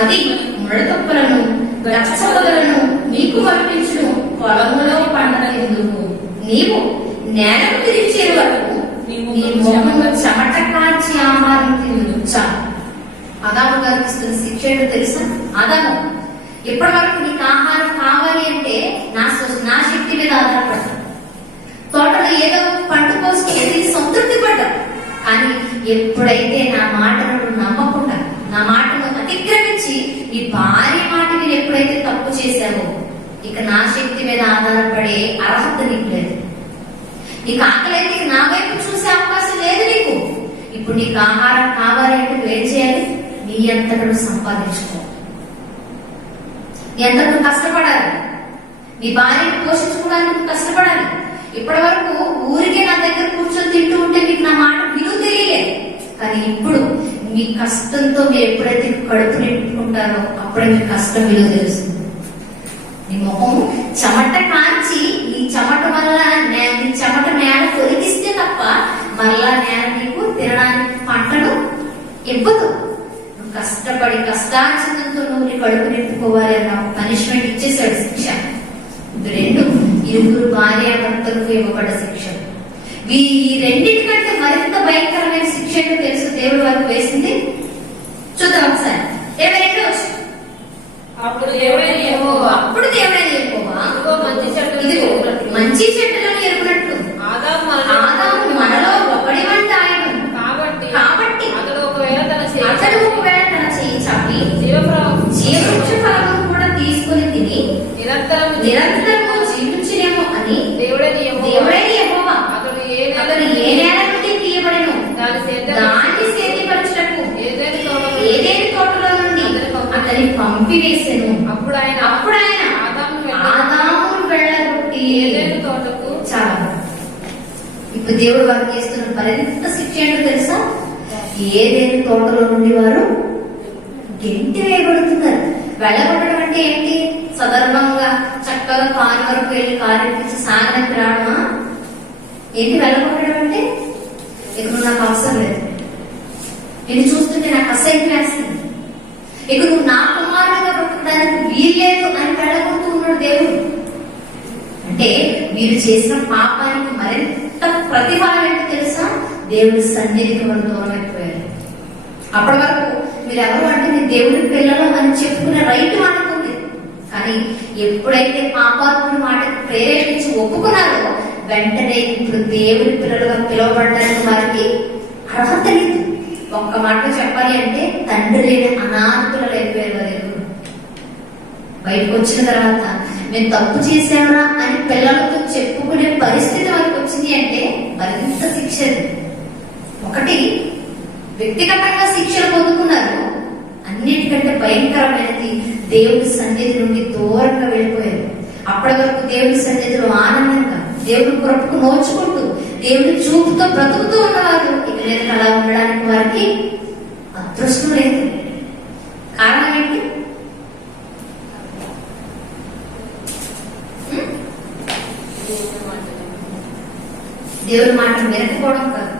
అది ముడతొక్కలను గచ్చపొదలను నీకు వర్పించును. పొలములో పంట తిందువు. నీవు నేలకు తిరిగి వరకు నీ మొహము చెమట కాల్చి ఆహారం తినొచ్చా. ఆదాము గారికి ఇస్తున్న శిక్ష ఏంటో తెలుసా? ఆదాము, ఇప్పటి వరకు నీకు ఆహారం కావాలి అంటే నా శక్తి మీద ఆధారపడ్డా. తోటలో ఏదో పంట కోసుకుని సంతృప్తి పడ్డా. కానీ ఎప్పుడైతే నా మాటను నమ్మకుండా, నా మాటను అతిక్రమించి నీ భార్య మాట మీద ఎప్పుడైతే తప్పు చేశావో, ఇక నా శక్తి మీద ఆధారపడే అర్హత నీకు లేదు. నీకు ఆకలి అయితే నా వైపు చూసే అవకాశం లేదు నీకు. ఇప్పుడు నీకు ఆహారం కావాలి అంటే నువ్వు ఏం చేయాలి? నీ అంతటను సంపాదించుకో. నీ అంతటను కష్టపడాలి. నీ భార్యను పోషించుకోవడానికి కష్టపడాలి. ఇప్పటి వరకు ఊరికే నా దగ్గర కూర్చొని తింటూ ఉంటే నీకు నా మాట విలువ తెలియలేదు. కానీ ఇప్పుడు మీ కష్టంతో మీరు ఎప్పుడైతే కడుపు నింపుకుంటారో అప్పుడే మీ కష్టం విలువ తెలుస్తుంది. నీ ముఖం చెమట కాల్చి నీ చెమట వల్ల నీ చెమట నేల తొలగిస్తే తప్ప మళ్ళా నేల నీకు తినడానికి పంటను ఇవ్వదు. నువ్వు కష్టపడి కష్టార్జితంతో నువ్వు నీ కడుపు నింపుకోవాలి అన్న పనిష్మెంట్ ఇచ్చేసాడు శిక్ష. రెండు, ఇరువురు భార్యాభర్తలకు ఇవ్వబడ్డ శిక్ష. ఈ రెండింటికంటే మరింత భయంకరమైన శిక్ష ఏంటో తెలుసు దేవుడు వారికి వేసింది. చూద్దాం ఒకసారి. 22వ వచనం. అప్పుడు దేవుడైన యెహోవా మంచి చెట్టులను ఎరుగునట్లు ఆదాము మనలో ఒకడి వంట ఆయన ఏ వృక్ష ఫలము కూడా తీసుకొని తిని నిరంతరము నిరంతరము జీవించలేము అని దేవుడైన యెహోవా అతడు అతడు ఏ నేల నుండి తీయబడెను దాన్ని సేద్యపరచుటకు ఏదైనా తోటలో నుండి అతని పంపివేసెను. అప్పుడు ఆయన ఆదామును వెళ్ళగొట్టి ఏదైనా తోటకు చాలా. ఇప్పుడు దేవుడు వారు చేస్తున్న మరింత శిక్ష ఏంటో తెలుసా? ఏదైనా తోటలో నుండి వారు గెంటి వేయబడుతున్నారు. వెళ్ళగొట్టడం అంటే ఏంటి? సదర్భంగా చక్కగా కారు వరకు వెళ్ళి కారు ఎక్కించి సాగనకి రావడమా? ఏంటి వెళ్ళగొట్టడం అంటే? ఇక నువ్వు నాకు అవసరం లేదు, నేను చూస్తుంటే నాకు అసహ్యం వేస్తుంది, ఇక నువ్వు నా కుమారుడిగా బ్రతకడానికి వీల్లేదు అని వెళ్ళగొడుతూ ఉన్నాడు దేవుడు. అంటే మీరు చేసిన పాపానికి మరింత ప్రతిఫలం ఏంటో తెలుసా? దేవుడి సన్నిధికి మనం దూరం అయిపోయారు. అప్పటి వరకు మీరు ఎవరు అంటే మీరు దేవుడి పిల్లలు అని చెప్పుకునే రైట్ అనుకుంది. కానీ ఎప్పుడైతే పాపాత్ముడి మాటకు ప్రేరేపించి ఒప్పుకున్నారో వెంటనే ఇప్పుడు దేవుడి పిల్లలుగా పిలువబడడానికి వారికి అర్హత లేదు. ఒక్క మాటలో చెప్పాలి అంటే తండ్రి లేని అనాథ పిల్లలు అయిపోయారు వారు. బయటకు వచ్చిన తర్వాత మేము తప్పు చేశామా అని పిల్లలతో చెప్పుకునే పరిస్థితి వారికి వచ్చింది అంటే మరింత శిక్ష. ఒకటి వ్యక్తిగతంగా శిక్షలు పొందుకున్నారు, అన్నిటికంటే భయంకరమైనది దేవుడి సన్నిధి నుండి దూరంగా వెళ్ళిపోయారు. అప్పటి వరకు దేవుడి సన్నిధిలో ఆనందంగా దేవుడి కృపకు నోచుకుంటూ దేవుడి చూపుతో బ్రతుకుతూ ఉన్నవారు ఇక మీద అలా ఉండడానికి వారికి అదృష్టం లేదు. కారణం ఏంటి? దేవుడి మాట వినకపోవడం కాదు,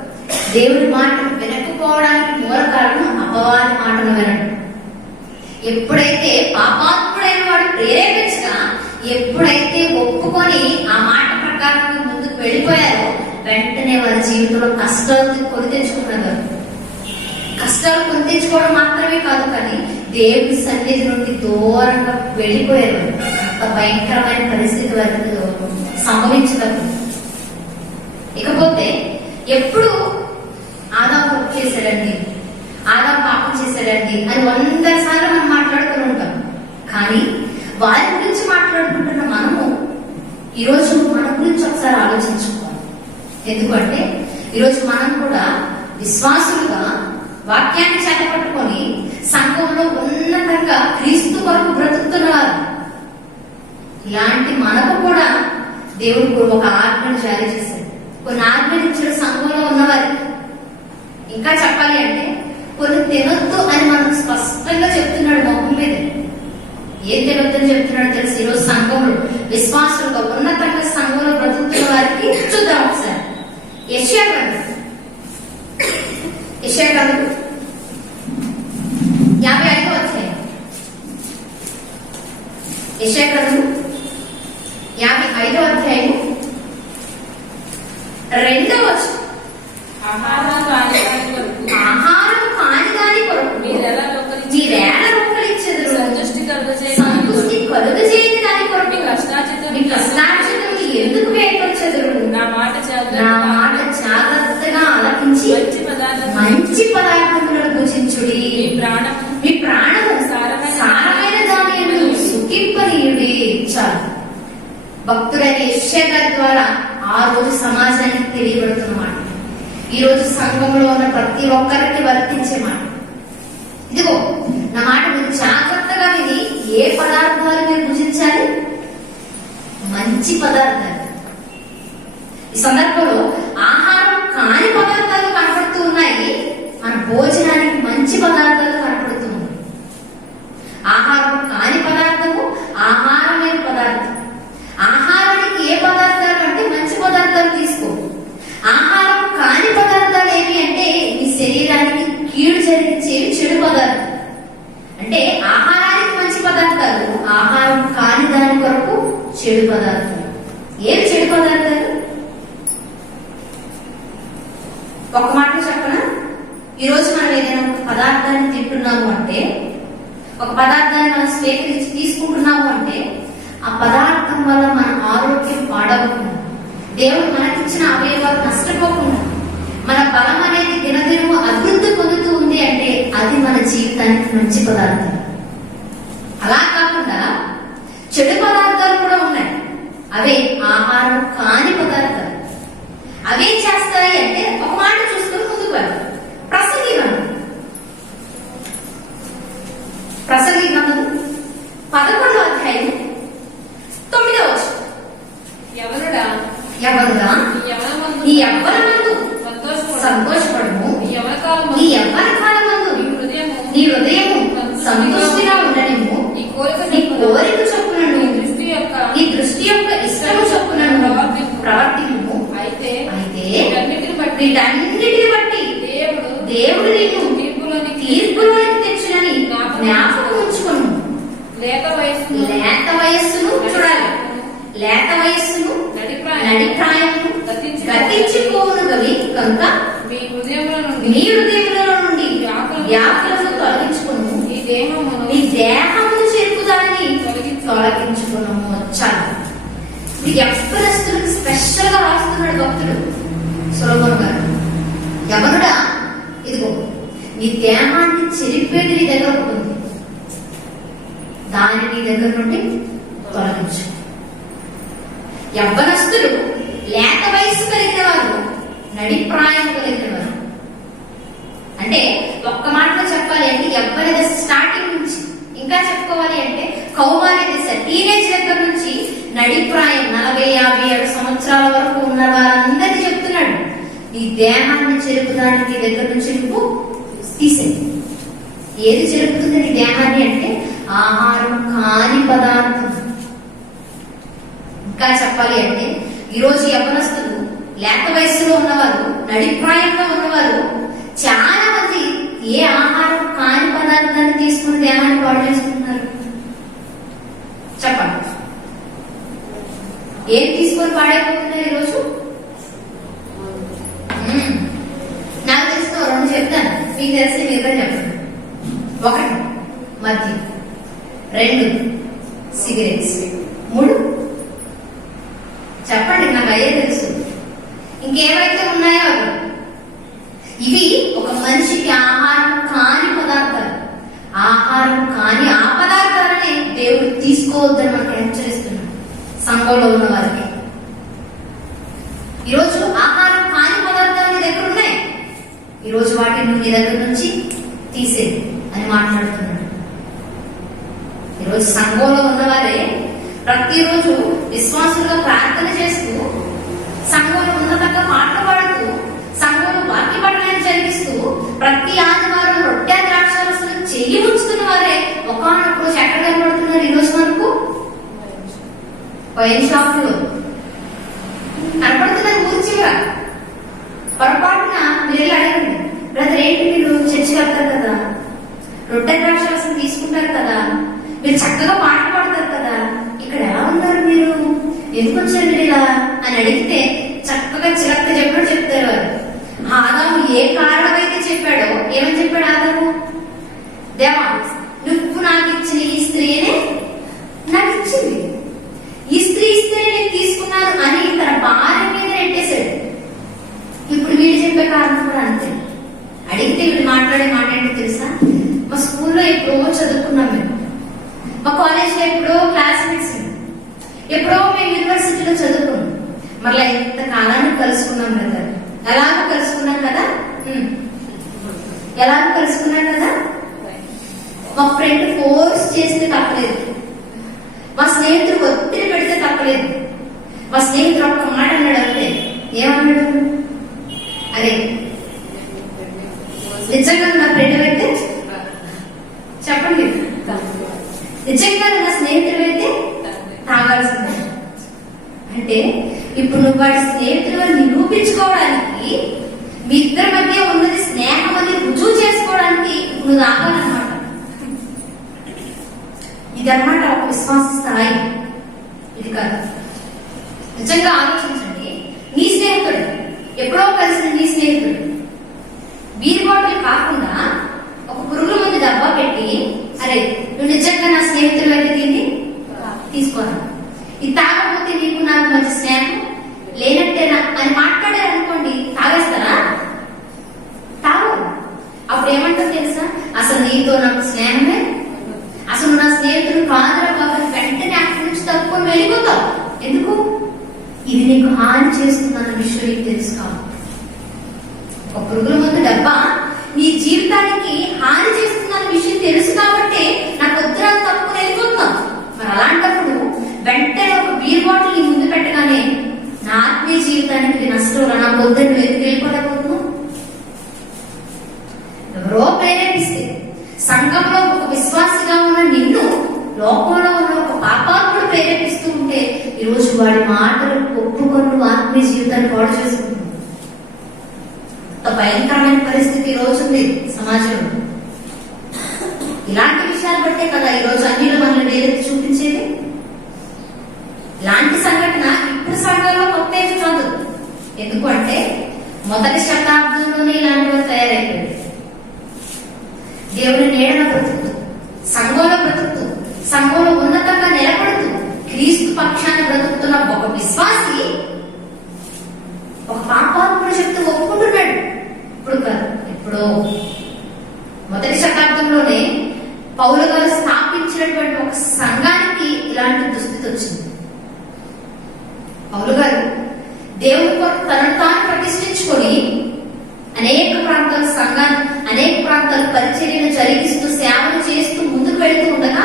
దేవుడి మాట వినకపోవడానికి మూల కారణం అపవాది మాటను వినడం. ఎప్పుడైతే పాపాత్ముడైన వాడు ప్రేరేపించగా ఎప్పుడైతే ఒప్పుకొని ఆ మాట ప్రకారంగా ముందుకు వెళ్ళిపోయారో వెంటనే వారి జీవితంలో కష్టాలు కొని తెచ్చుకున్నారు. కష్టాలు కొని తెచ్చుకోవడం మాత్రమే కాదు, కానీ దేవుడి సన్నిధి నుండి దూరంగా వెళ్ళిపోయారు. అంత భయంకరమైన పరిస్థితి వారికి సంభవించదు. ఇకపోతే ఎప్పుడు ఆదాము తప్పు చేశాడండి, ఆదాము పాపం చేశాడండి అని 100 సార్లు మనం మాట్లాడుకుని ఉంటాం. కానీ వారి గురించి మాట్లాడుకుంటున్న మనము ఈరోజు మన గురించి ఒకసారి ఆలోచించుకోవాలి. ఎందుకంటే ఈరోజు మనం కూడా విశ్వాసులుగా వాక్యాన్ని చేతపట్టుకొని సంఘంలో ఉన్నతంగా క్రీస్తు కొరకు బ్రతుకుతున్నవారు. ఇలాంటి మనకు కూడా దేవుడు ఒక ఆజ్ఞను జారీ చేశాడు. కొన్ని ఆజ్ఞలు ఇచ్చాడు సంఘంలో ఉన్నవారు. ఇంకా చెప్పాలి అంటే కొన్ని తినొద్దు అని మనకు స్పష్టంగా చెప్తున్నాడు మొహం మీద. ఏం తినొద్దని చెప్తున్నాడు తెలుసు? ఈరోజు సంఘంలో విశ్వాసులుగా ఉన్నతంగా సంఘంలో బ్రతుకుతున్న వారికి చూద్దాం ఒకసారి. యెషయా గ్రంథం 55వ అధ్యాయం. యెషయా గ్రంథం 55వ అధ్యాయం 2వ వచనం. ఆహారం కాని దాని కొరకు మీరెలా రోకలిచ్చెదరు. సంతుష్టి కలుగజేయని దాని కొరకు మీ కష్టార్జితం ఎందుకు వేయకొచ్చెదరు. నా మాట జాగ్రత్తగా ఆలకించి మంచి పదార్థములను భుజించుడి. మీ ప్రాణము సారమైన దానిని సుఖింపనీయుడి. చాలు. భక్తుడైన యెషయా గారి ద్వారా ఆ రోజు సమాజానికి తెలియబడుతున్నమాట. ఈ రోజు సంఘంలో ఉన్న ప్రతి ఒక్కరికి వర్తించే మాట. ఇదిగో నా మాట మీరు జాగ్రత్తగా విని ఏ పదార్థాలు మీరు భుజించాలి? మంచి పదార్థాలు. ఈ సందర్భంలో ఆహారం కాని పదార్థాలు కనపడుతూ ఉన్నాయి, మన భోజనానికి మంచి పదార్థాలు కనపడుతూ ఉన్నాయి. ఆహారం కాని పదార్థము ఆహారమైన పదార్థం. ఆహారానికి ఏ పదార్థాలు అంటే మంచి పదార్థాలు తీసుకో. ఆహారం కాని పదార్థాలు ఏమి అంటే మీ శరీరానికి కీడు జరిగించేవి చెడు పదార్థాలు. అంటే ఆహారానికి మంచి పదార్థాలు, ఆహారం కాని దాని కొరకు చెడు పదార్థాలు. ఏవి చెడు పదార్థాలు? ఒక మాటలో చెప్పనా? ఈరోజు మనం ఏదైనా ఒక పదార్థాన్ని తింటున్నాము అంటే, ఒక పదార్థాన్ని మనం స్వీకరించి తీసుకుంటున్నాము అంటే ఆ పదార్థం వల్ల మన ఆరోగ్యం పాడవకుండా, దేవుడు మనకిచ్చిన అవయవాలు నష్టపోకుండా, మన బలం అనేది దినదినము అభివృద్ధి పొందుతూ ఉంది అంటే అది మన జీవితానికి మంచి పదార్థం. అవే ఆహారం కాని పదార్థాలు. అవేం చేస్తాయి అంటే ఒక మాట చూసుకొని ముందుకు వెళ్తాం. ప్రసంగి గ్రంథం 11వ అధ్యాయం 9వ వచనం. ఎవరుడా ఎవరుగా యవ్వనమందు ఈ యవ్వనమందు సంతోషపడము, ఈ యవ్వనకాలమందు ఈ యవ్వన కాలమందు నీ హృదయము సంతృష్టిగా ఉండనేమో, ఈ కోరిక నీ కోరిక చొప్పునను ఈ దృష్టి యొక్క నీ దృష్టి యొక్క ఇష్టము చొప్పునను ప్రవర్తింపు. అయితే అయితే వీటన్నిటిని బట్టి వీటన్నిటిని బట్టి దేవుడు నిన్ను తీర్పులోనికి తెచ్చునని జ్ఞాపకం ఉంచుకొను. లేత వయస్సును చూడాలి. లేత వయస్సును నడి ప్రాయమును గతించిపోవును కనుక మీ హృదయముల నీ హృదయములలో నుండి వ్యాకులను తొలగించుకును. నీ దేహమును చెరుపుదాన్ని తొలగించుకున్నాము. చాలు. ఇది యవ్వనస్తులకు స్పెషల్ గా రాస్తున్నాడు భక్తుడు సొలొమోను గారు. యవనుడా, ఇదిగో నీ దేహాన్ని చెరిపేది నీ దగ్గర ఉంటుంది, దాన్ని నీ దగ్గర నుండి తొలగించు. యవ్వనస్తులు లేత వయస్సు కలిగిన వారు, నడి ప్రాయం కలిగిన వారు. అంటే ఒక్క మాటలో చెప్పాలి అంటే యవ్వన దశ స్టార్టింగ్ నుంచి, ఇంకా చెప్పుకోవాలి అంటే కౌమార్య దశ టీనేజ్ దగ్గర నుంచి నడి ప్రాయం 40-57 సంవత్సరాల వరకు ఉన్న వారందరినీ చెప్తున్నాడు. నీ దేహాన్ని చెరుపుదానికి నీ దగ్గర నుంచి నువ్వు తీసేయి. ఏది చెరుపుతుంది నీ దేహాన్ని అంటే ఆహారం కాని పదార్థం. ఇంకా చెప్పాలి అంటే ఈరోజు యవ్వనస్తులు, లేత వయస్సులో ఉన్నవారు, నడిప్రాయంలో ఉన్నవారు చాలా మంది ఏ ఆహారం కాని పదార్థాన్ని తీసుకుని దేహాన్ని పాడు చేసుకుంటున్నారు? చెప్పండి. ఏం తీసుకొని పాడైపోతున్నారు ఈరోజు? నాకు తెలిసిన 2 చెప్తాను, మీకు తెలిసి మీరు చెప్పండి. 1 మద్యం, 2 సిగరెట్స్, 3 చెప్పండి, నాకు అయ్యే తెలుసు. ఇంకేమైతే ఉన్నాయో అవి. ఇవి ఒక మనిషికి ఆహారం కాని పదార్థాలు. ఆహారం కాని ఆ పదార్థాలనే దేవుడు తీసుకోవద్దని మనకు హెచ్చరిస్తున్నాడు సంఘంలో ఉన్న వారికి. ఈరోజు ఆహారం కాని పదార్థాలు నీ దగ్గర ఉన్నాయి, ఈరోజు వాటిని నీ దగ్గర నుంచి తీసేది అని మాట్లాడుతున్నాడు. ఈరోజు సంఘంలో ఉన్నవారే ప్రతిరోజు విశ్వాసులుగా ప్రార్థన చేస్తూ, సంఘంలో ఉన్నతంగా పాటలు పాడుతూ, సంఘంలో వాక్య పఠనాన్ని జరిగిస్తూ, ప్రతి ఆదివారం రొట్టె ద్రాక్షారసం చెయ్యి ఉంచుతున్న వారే ఒకనొకరు ఎక్కడ కనబడుతున్నారు ఈరోజు మనకు? వైన్ షాపులో కనపడుతున్నారు. ఊరి చివర పొరపాటున మీరు అడగండి, బ్రదర్ ఏంటి మీరు చర్చికి వెళ్తారు కదా, రొట్టె ద్రాక్షారసం తీసుకుంటారు కదా, మీరు చక్కగా పాటలు పాడతారు కదా, ఇక్కడ ఎలా ఉన్నారు మీరు, ఎందుకు వచ్చారు మీరు ఇలా అని అడిగితే చక్కగా చిరక్క చెప్పాడు చెప్తారు వారు. ఆదాము ఏ కారణం అయితే చెప్పాడో, ఏమని చెప్పాడు ఆదాము? దేవా, నువ్వు నాకు ఇచ్చిన ఈ స్త్రీనే నాకు ఇచ్చింది, ఈ స్త్రీ ఇస్తే నేను తీసుకున్నాను అని తన భార్య మీద నెట్టేశాడు. ఇప్పుడు వీడు చెప్పే కారణం కూడా అంతే. అడిగితే వీడు మాట్లాడే మాట ఏంటో తెలుసా? మా స్కూల్లో ఎప్పుడో చదువుకున్నాం మేము, మా కాలేజ్ లో ఎప్పుడో క్లాస్మేట్స్, ఎప్పుడో మేము యూనివర్సిటీలో చదువుకున్నాం, మళ్ళీ ఎంత కాలానికి కలుసుకున్నాం కదా. ఎలాగో కలుసుకున్నాం కదా, ఎలాగో కలుసుకున్నాం కదా. మా ఫ్రెండ్ ఫోర్స్ చేస్తే తప్పలేదు, మా స్నేహితుడు ఒత్తిడి పెడితే తప్పలేదు. మా స్నేహితుడు ఒక్క మాట అన్నాడు అంతే. ఏమన్నాడు? అదే నిజంగా నా ఫ్రెండ్ అయితే చెప్పండి, నిజంగా నా స్నేహితుడు అయితే తాగాల్సిందే అంటే, ఇప్పుడు నువ్వు వాడి స్నేహితులు నిరూపించుకోవడానికి, మీ ఇద్దరి మధ్య ఉన్నది స్నేహం అని రుజువు చేసుకోవడానికి నువ్వు తాగాలన్నమాట. ఇదన్నమాట ఒక విశ్వాస స్థాయి. ఇది కాదు. నిజంగా ఆలోచించండి. నీ స్నేహితుడు, ఎప్పుడో కలిసిన నీ స్నేహితుడు బీర్ బాటిల్ కాకుండా ఒక పురుగుల మందు డబ్బా పెట్టి, అరే నువ్వు నిజంగా నా స్నేహితుడు అయితే దీన్ని తీసుకోరా, ఇది తాగకపోతే నీకు నాకు మంచి స్నేహం లేనట్టేనా అని మాట్లాడారు అనుకోండి, తాగేస్తారా? తాగు. అప్పుడు ఏమంటారు తెలుసా? అసలు నీతో నాకు స్నేహమే, అసలు నా స్నేహితుడు కాదురా బాబు, వెంటనే అక్కడి నుంచి తప్పుకొని వెళ్ళిపోతావు. ఎందుకు? హాని చేస్తుందన్న విషయం నీకు తెలుసు కాదు. ఒక పురుగుల మందు డబ్బా నీ జీవితానికి హాని చేస్తుందన్న విషయం తెలుసు కాబట్టి నాకు ఉత్తరాలు తప్పుకుని వెళ్ళిపోతున్నాం. మరి అలాంటప్పుడు వెంటనే ఒక బీర్ బాటిల్ నీ ముందు పెట్టగానే నా ఆత్మీయ జీవితానికి ఇది నష్టం, నాకు వద్దని వెతికి వెళ్ళిపోలేకపోతున్నాం. ఎవరో ప్రేరేపిస్తే సంఘంలో ఒక విశ్వాసిగా ఉన్న నిన్ను లోకంలో ఉన్న ఒక పాపాత్ముడు ప్రేరేపిస్తూ ఉంటే ఈరోజు వాడి మాటలు ఒప్పుకొని ఆత్మీయ జీవితాన్ని పాడు చేసుకుంటున్నాం. భయంకరమైన పరిస్థితి ఈ రోజు ఉంది సమాజంలో. ఇలాంటి విషయాలు బట్టే కదా ఈరోజు అన్నిలో మనల్ని వేలెత్తి చూపించేది. ఇలాంటి సంఘటన ఇప్పుడు సంఘంలో కొత్త ఏది కాదు. ఎందుకు అంటే మొదటి శతాబ్దంలోనే ఇలాంటి వారు తయారైపోయింది. దేవుని నీడన బ్రతుకుతూ, సంఘంలో బ్రతుకుతూ, సంఘంలో ఉన్నతంగా నిలబడుతూ, క్రీస్తు పక్షాన్ని బ్రతుకుతున్న ఒక విశ్వాసి ఒక పాపాత్ముడు చెప్తూ ఒప్పుకుంటున్నాడు. ఇప్పుడు కాదు, ఇప్పుడు మొదటి శతాబ్దంలోనే పౌలు గారు స్థాపించినటువంటి ఒక సంఘానికి ఇలాంటి దుస్థితి వచ్చింది. పౌలు గారు దేవుని కొరకు తనను తాను ప్రతిష్ఠించుకొని అనేక ప్రాంతాల సంఘాన్ని, అనేక ప్రాంతాల పరిచర్యను జరిగిస్తూ సేవలు చేస్తూ ముందుకు వెళుతూ ఉండగా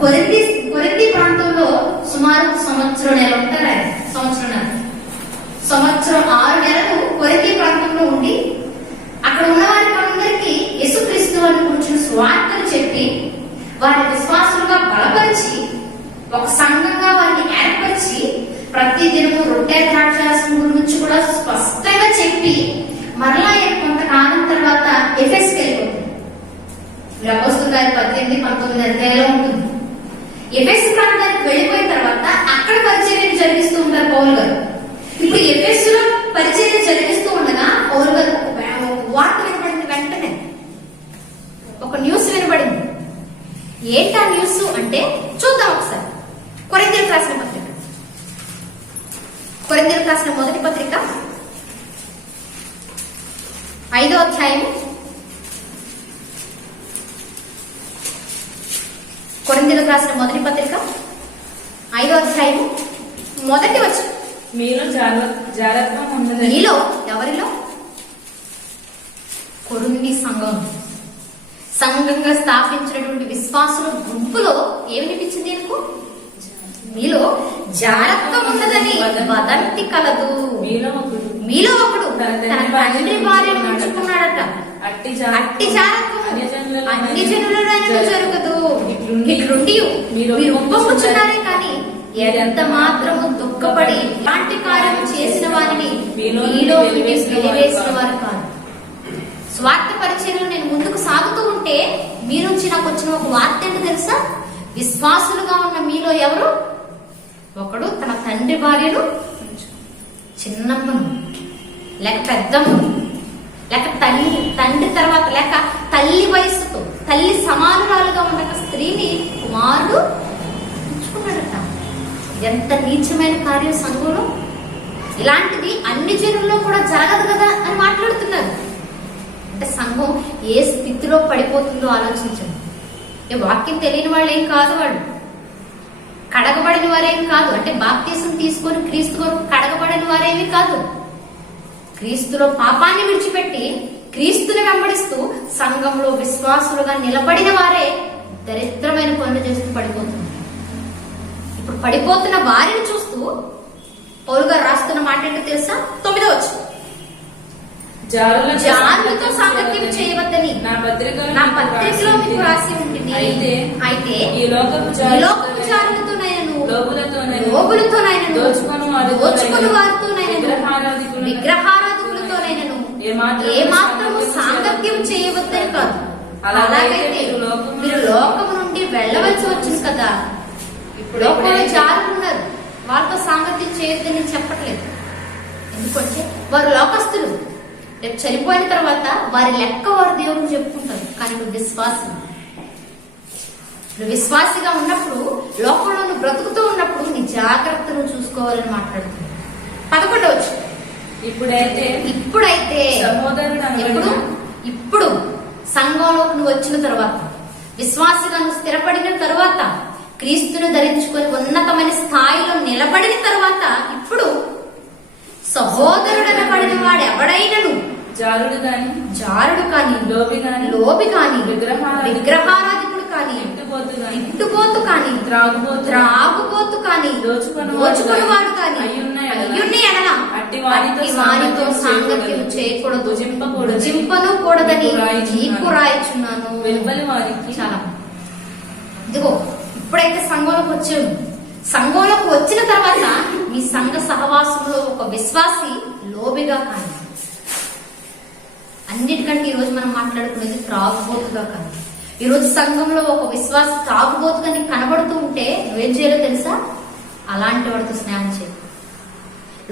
కొరింథీ ప్రాంతంలో సుమారు సంవత్సరం నెల ఉంటారు. ఆయన సంవత్సరం 6 నెలలు కొరింథీ ప్రాంతంలో ఉండి అక్కడ ఉన్న వారికి అందరికీ యేసుక్రీస్తు వారిని గురించిన సువార్తను చెప్పి వారి విశ్వాసులుగా బలపరిచి ఒక సంఘంగా వారిని ఏర్పరిచి ప్రతి దినము రొట్టె ద్రాక్షారసం గురించి కూడా స్పష్టంగా చెప్పి మరలా కొంతకాలం తర్వాత ఎఫెస్కి వెళ్ళిపోతుంది. అపోస్తలుల కార్యాలు 18-19 అధ్యాయంలో ఉంటుంది. ఎఫెస్ ప్రాంతానికి వెళ్ళిపోయిన తర్వాత అక్కడ పరిచర్యను జరిగిస్తూ ఉంటారు పౌలు గారు. ఇప్పుడు ఎఫెస్ లో పరిచర్య జరిగిస్తూ ఉండగా పౌలు గారు వార్త వినబడింది. వెంటనే ఒక న్యూస్ వినబడింది. ఏంటా న్యూస్ అంటే చూద్దాం ఒకసారి. కొరింథీయులకు రాసిన పత్రిక, కొరింథీయులకు రాసిన మొదటి పత్రిక 5వ అధ్యాయం, కొరింథీయులకు రాసిన మొదటి పత్రిక 5వ అధ్యాయం మొదటి వచనం. మీలో జాగ్రత్త ఉన్నది. మీలో ఎవరిలో? కొరింథీ సంఘంగా స్థాపించినటువంటి విశ్వాసుల గుంపులో ఏమి వినిపించింది? నీకు మీలో జాగ్రత్త ఉన్నదని వదంతి కలదు. మీలో ఒకడు తన తండ్రి భార్యను ఉంచుకున్నాడట. అట్టి జాగ్రత్త అన్ని జనులలో జరగదు. ఇట్లుండి మీరు ఒప్పుకున్నారే కానీ ఎంత మాత్రము దుఃఖపడి ఇలాంటి కార్యం చేసిన వారిని మీలో వెలివేసిన వారు కాదు. స్వార్థ పరిచర్యలో నేను ముందుకు సాగుతూ ఉంటే మీ నుంచి నాకు వచ్చిన ఒక వార్త ఏంటో తెలుసా? విశ్వాసులుగా ఉన్న మీలో ఎవరు ఒకడు తన తండ్రి భార్యను, చిన్నమ్మను లేక పెద్దమ్మను లేక తండ్రి తర్వాత లేక తల్లి వయస్సుతో తల్లి సమానురాలుగా ఉన్న స్త్రీని కుమారుడు ఉంచుకున్నాడట. ఎంత నీచమైన కార్యం సంఘంలో! ఇలాంటిది అన్ని జనుల్లో కూడా జరగదు కదా అని మాట్లాడుతున్నారు. అంటే సంఘం ఏ స్థితిలో పడిపోతుందో ఆలోచించండి. ఈ వాక్యం తెలియని వాళ్ళు ఏం కాదు, వాళ్ళు కడగబడిన వారేం కాదు. అంటే బాప్తిసం తీసుకొని క్రీస్తు కొరకు కడగబడిన వారేమి కాదు. క్రీస్తులో పాపాన్ని విడిచిపెట్టి క్రీస్తుని వెంబడిస్తూ సంఘంలో విశ్వాసులుగా నిలబడిన వారే దరిద్రమైన పనులు చేస్తూ పడిపోతున్నారు. ఇప్పుడు పడిపోతున్న వారిని చూస్తూ పౌలు గారు రాస్తున్న మాట ఏంటో తెలుసా? 9వ వచనం. జారులతో సాంగత్యం చేయవద్దని నా పత్రికలో మీకు రాసి ఉంటుంది. అయితే ఈ లోకపు జారులతోనైనను లోబులతోనైనను దోచుకొని వారితోనైనను విగ్రహారాధికులతోనైనను ఏ మాత్రము సాంగత్యం చేయవద్దని కాదు. అలాగైతే మీరు లోకము నుండి వెళ్ళవలసి వచ్చింది కదా. ఇప్పుడు లోకంలో జారులున్నారు, వారితో సాంగత్యం చేయొద్దని చెప్పట్లేదు. ఎందుకంటే వారు లోకస్తులు. రేపు చనిపోయిన తర్వాత వారి లెక్క వారు దేవుడిని చెప్పుకుంటారు. కానీ నువ్వు విశ్వాసిగా ఉన్నప్పుడు, లోకంలో నువ్వు బ్రతుకుతూ ఉన్నప్పుడు నీ జాగ్రత్తను చూసుకోవాలని మాట్లాడుతున్నావు. 11వ వచనం. ఇప్పుడైతే ఇప్పుడు సంఘంలోకి నువ్వు వచ్చిన తర్వాత, విశ్వాసిగా నువ్వు స్థిరపడిన తర్వాత, క్రీస్తును ధరించుకొని ఉన్నతమైన స్థాయిలో నిలబడిన తర్వాత, ఇప్పుడు సహోదరుడనబడిన వాడు ఎవడైనను జారుడు కాని జారుడు కాని లోబి కాని విగ్రహారాధికుడు కాని ఇట్టుపోతు కాని త్రాగుబోతు కాని దోచుకునివాడు కాని అయ్యున్న ఎడల అట్టి వారితో సాంగత్యం చేయకూడదు జింపను కూడదని నీకు రాయిచున్నాను. చాలా ఇదిగో ఇప్పుడైతే సంఘంలోకి వచ్చాను. సంఘంలోకి వచ్చిన తర్వాత మీ సంఘ సహవాసంలో ఒక విశ్వాసి లోబిగా కానీ, అన్నిటికంటే ఈరోజు మనం మాట్లాడుకునేది త్రాగుబోతుగా కానీ. ఈరోజు సంఘంలో ఒక విశ్వాసి త్రాగుబోతుగా నీకు కనబడుతూ ఉంటే నువ్వేం చేయాలో తెలుసా? అలాంటి వాడితో స్నేహం చేయ.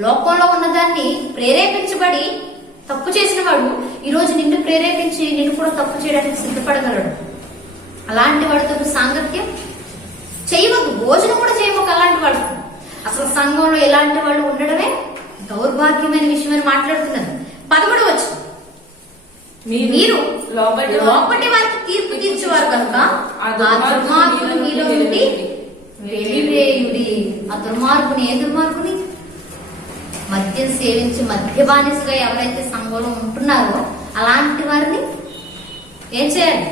లోకంలో ఉన్నదాన్ని ప్రేరేపించబడి తప్పు చేసిన వాడు ఈరోజు నిన్ను ప్రేరేపించి నిన్ను కూడా తప్పు చేయడానికి సిద్ధపడగలడు. అలాంటి వాడితో సాంగత్యం చేయవద్దు, భోజనం కూడా చేయవద్దు అలాంటి వాడు. అసలు సంఘంలో ఎలాంటి వాళ్ళు ఉండడమే దౌర్భాగ్యమైన విషయం అని మాట్లాడుతున్నారు. 11వ వచనం, మీరు లోపటి వారికి తీర్పు తీర్చేవారు కనుక ఆ దుర్మార్గుని మీలో నుండి వెలివేయుడి. ఆ దుర్మార్గుని, ఏ దుర్మార్గుని? మద్యం సేవించి మద్యబానిసగా ఎవరైతే సంఘంలో ఉంటున్నారో అలాంటి వారిని ఏం చేయాలి?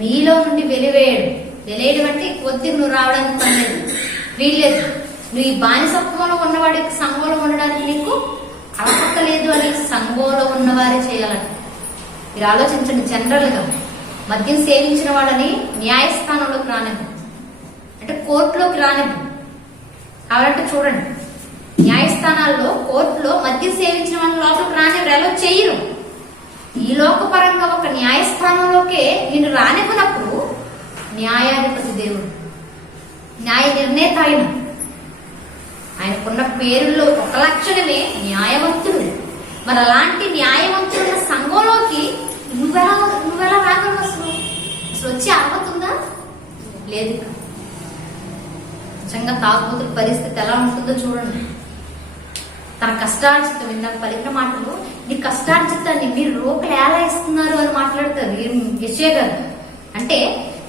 మీలో నుండి వెలివేయడు. వెలివేయడం అంటే కొద్ది నువ్వు రావడానికి పనిలేదు, వీల్లేదు. నువ్వు ఈ బానిసత్వంలో ఉన్నవాడికి సంఘంలో ఉండడానికి నీకు అర్హత లేదు అని సంఘంలో ఉన్నవారే చేయాలంట. మీరు ఆలోచించండి. జనరల్ గా మద్యం సేవించిన వాడని న్యాయస్థానంలోకి రానివ్వు, అంటే కోర్టులోకి రానివ్వు. కాబట్టి చూడండి, న్యాయస్థానాల్లో కోర్టులో మద్యం సేవించిన వాళ్ళ లోపలికి రానివ్వరు, ఎలా చెయ్యరు. ఈ లోకపరంగా ఒక న్యాయస్థానంలోకే నేను రానివ్వనప్పుడు న్యాయాధిపతి దేవుడు, న్యాయ నిర్ణేత ఆయనకున్న పేరుల్లో ఒక లక్షణమే న్యాయవంతుడు. మరి అలాంటి న్యాయవంతుడున్న సంఘంలోకి నువ్వెలా రాగలవు? అసలు వచ్చే అర్హత ఉందా? లేదు. నిజంగా తాగుబోతుల పరిస్థితి ఎలా ఉంటుందో చూడండి. తన కష్టార్జితం, ఇందాక పలికిన మాటలు, నీ కష్టార్జితాన్ని మీరు రోకలు ఎలా ఇస్తున్నారు అని మాట్లాడతారు యెషయా గారు. అంటే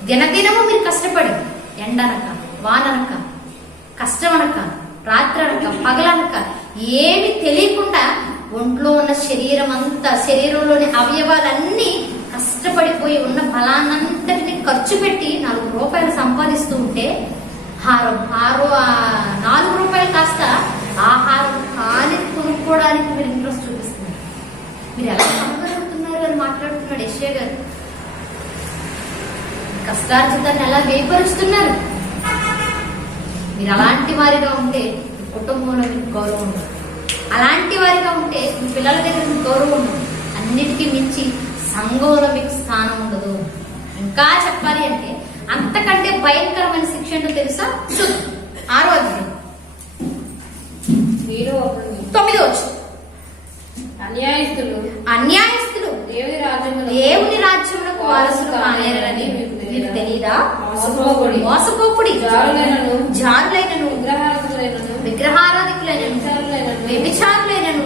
దినదినము మీరు కష్టపడి ఎండనక వాననక కష్టం అనక రాత్రి అనక పగలనక ఏమి తెలియకుండా ఒంట్లో ఉన్న శరీరం అంతా, శరీరంలోని అవయవాలన్నీ కష్టపడిపోయి ఉన్న బలాన్నంతటిని ఖర్చు పెట్టి 4 రూపాయలు సంపాదిస్తూ ఉంటే 4 రూపాయలు కాస్త ఆహారం కాని కొనుక్కోవడానికి మీరు ఇంట్రెస్ట్ చూపిస్తున్నారు. మీరు ఎలా సంపాదిస్తున్నారు అని మాట్లాడుతున్నాడు యెషయా గారు. కష్టార్జితాన్ని ఎలా వేయపరుస్తున్నారు? మీరు అలాంటి వారిగా ఉంటే కుటుంబంలో మీకు గౌరవం ఉండదు. అలాంటి వారిగా ఉంటే మీ పిల్లల దగ్గర మీకు గౌరవం ఉండదు. అన్నిటికీ మించి సంఘంలో మీకు స్థానం ఉండదు. ఇంకా చెప్పాలి అంటే అంతకంటే భయంకరమైన శిక్ష ఏంటో తెలుసా? 6వ అధ్యాయం 9వ వచనం, అన్యాయస్తులు దేవుని రాజ్యమునకు వారసులు కానేరని మీకు తెలియదా? మోసపోకుడి, జారులైనను విగ్రహారాధికులైనను వ్యభిచారులైనను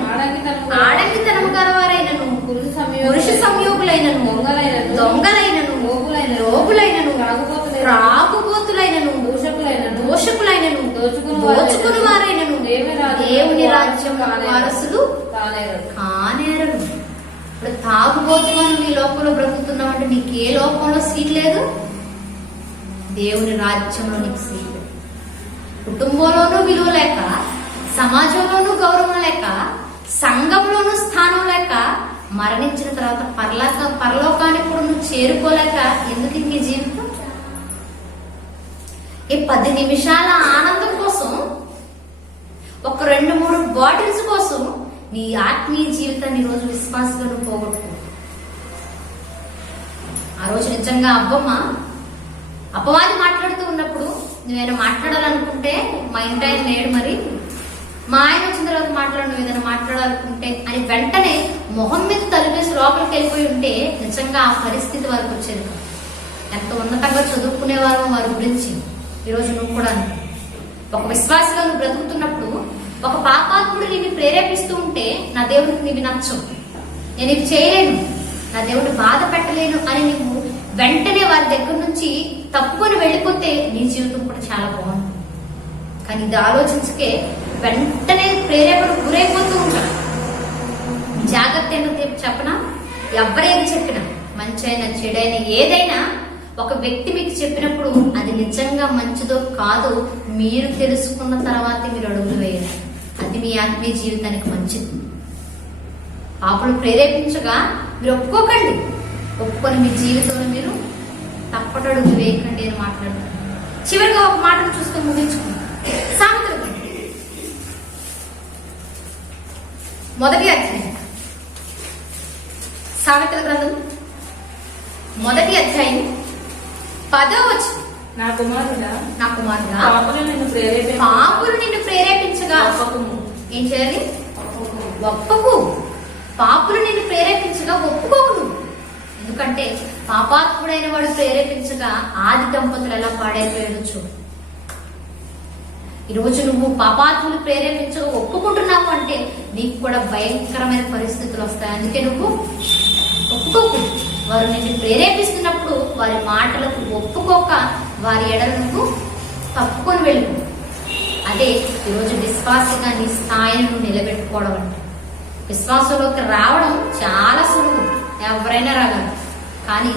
ఆడంగితనము గలవారైనను పురుష సంయోగులైనను దొంగలైనను లోగులైనను త్రాగుబోతులైనను దోషకులైనను దోచుకుని వారైనను దేవుని రాజ్యం వారసులు కానేరను. ఇప్పుడు తాగుబోతులను నీ లోకంలో బ్రతుకుతున్నావంటే నీకు ఏ లోకంలో సీట్ లేదు? దేవుని రాజ్యంలో నీకు సీట్. కుటుంబంలోనూ విలువ లేక, సమాజంలోనూ గౌరవం లేక, సంఘంలోనూ స్థానం లేక, మరణించిన తర్వాత పరలోకానికి కూడా నువ్వు చేరుకోలేక ఎందుకు ఇంక జీవితం? ఈ 10 నిమిషాల ఆనందం కోసం, ఒక 2-3 బాటిల్స్ కోసం నీ ఆత్మీయ జీవితాన్ని ఈ రోజు విశ్వాసంగా నువ్వు పోగొట్టుకో. ఆ రోజు నిజంగా అపవాది మాట్లాడుతూ ఉన్నప్పుడు నువ్వేమైనా మాట్లాడాలనుకుంటే, మా ఇంటి ఆయన లేడు, మరి మా ఆయన వచ్చిన తర్వాత నువ్వు ఏదైనా మాట్లాడాలనుకుంటే అని వెంటనే మొహం మీద తలుపేసి లోపలికి వెళ్ళిపోయి ఉంటే నిజంగా ఆ పరిస్థితి వారికి వచ్చేది. ఎంత ఉన్నతంగా చదువుకునేవారు వారి గురించి ఈరోజు నువ్వు కూడా ఒక విశ్వాసంగా నువ్వు బ్రతుకుతున్నప్పుడు ఒక పాపాత్ముడు నిన్ను ప్రేరేపిస్తూ ఉంటే, నా దేవుడికి నీవి నచ్చవు, నేను ఇది చేయలేను, నా దేవుడు బాధ పెట్టలేను అని నువ్వు వెంటనే వారి దగ్గర నుంచి తప్పుకొని వెళ్ళిపోతే నీ జీవితం కూడా చాలా బాగుంటుంది. కానీ ఇది ఆలోచించకే వెంటనే ప్రేరేపణ గురైపోతూ ఉంటారు. జాగ్రత్త ఏంటో చెప్పనా, ఎవరేం చెప్పినా మంచైనా చెడైనా ఏదైనా ఒక వ్యక్తి మీకు చెప్పినప్పుడు అది నిజంగా మంచిదో కాదో మీరు తెలుసుకున్న తర్వాతే మీరు అడుగులు వేయాలి. అది మీ ఆత్మీయ జీవితానికి మంచిది. పాపులు ప్రేరేపించగా మీరు ఒప్పుకోకండి. ఒప్పుకొని మీ జీవితంలో మీరు తప్పటడుగు వేయకండి అని మాట్లాడుతున్నారు. చివరిగా ఒక మాటను చూసుకొని ముగించుకుందాం. సామెతల గ్రంథం మొదటి అధ్యాయం. సామెతల గ్రంథం మొదటి అధ్యాయం 10వ వచనం. నా కుమారుడా పాపులు నిన్ను ప్రేరేపించగా ఏం చేయాలి? ఒప్పకు. పాపులు నిన్ను ప్రేరేపించగా ఒప్పుకోకు నువ్వు. ఎందుకంటే పాపాత్ముడైన వాడు ప్రేరేపించగా ఆది దంపతులు ఎలా పాడైపోయాడు చూడు. ఈరోజు నువ్వు పాపాత్ములు ప్రేరేపించగా ఒప్పుకుంటున్నావు అంటే నీకు కూడా భయంకరమైన పరిస్థితులు వస్తాయి. అందుకే నువ్వు ఒప్పుకోకు. వారు నిన్ను ప్రేరేపిస్తున్నప్పుడు వారి మాటలకు ఒప్పుకోక వారి ఎడల నువ్వు తప్పుకొని వెళ్ళు. అదే ఈరోజు విశ్వాసంగా నీ స్థాయిని నువ్వు నిలబెట్టుకోవడం అంటే. విశ్వాసంలోకి రావడం చాలా సులువు, ఎవరైనా రాగలరు. కానీ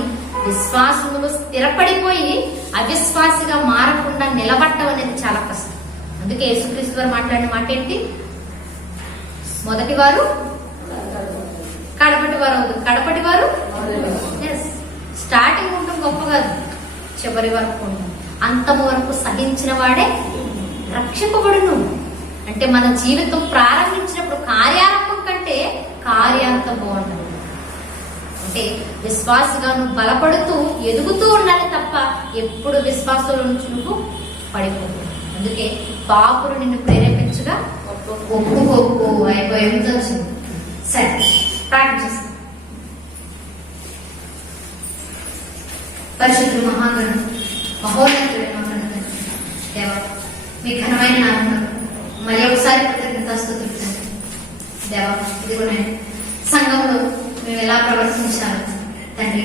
విశ్వాసంలో స్థిరపడిపోయి అవిశ్వాసిగా మారకుండా నిలబడటం అనేది చాలా కష్టం. అందుకే యేసుక్రీస్తు వారు మాట్లాడిన మాట ఏంటి? మొదటి వారు కడపటి వారు అవుతుంది, కడపటి వారు స్టార్టింగ్ ఉండడం గొప్ప కాదు, చివరి వరకు ఉండడం. అంతము వరకు సహించిన వాడే రక్షింపబడును. అంటే మన జీవితం ప్రారంభించినప్పుడు కార్యారంభం కంటే కార్యాంతం బాగుంటుంది. అంటే విశ్వాసగా నువ్వు బలపడుతూ ఎదుగుతూ ఉండాలి తప్ప ఎప్పుడు విశ్వాసంలో నుంచి నువ్వు పడిపోవు. అందుకే పాపులు నిన్ను ప్రేరేపించగా ఒప్పుకోకు అయిపోయింది వచ్చింది. సరే, ప్రార్థన చేస్తాం. పరిశుద్ధుడు మహాగణుడు మహోన్నతుడు మహాగణుడు దేవా, మీ ఘనమైన నామమున మరి ఒకసారి కృతజ్ఞతాస్తుతులు తండ్రి. దేవా, ఇదిగో నేను సంఘంలో మేము ఎలా ప్రవర్తించాలి తండ్రి,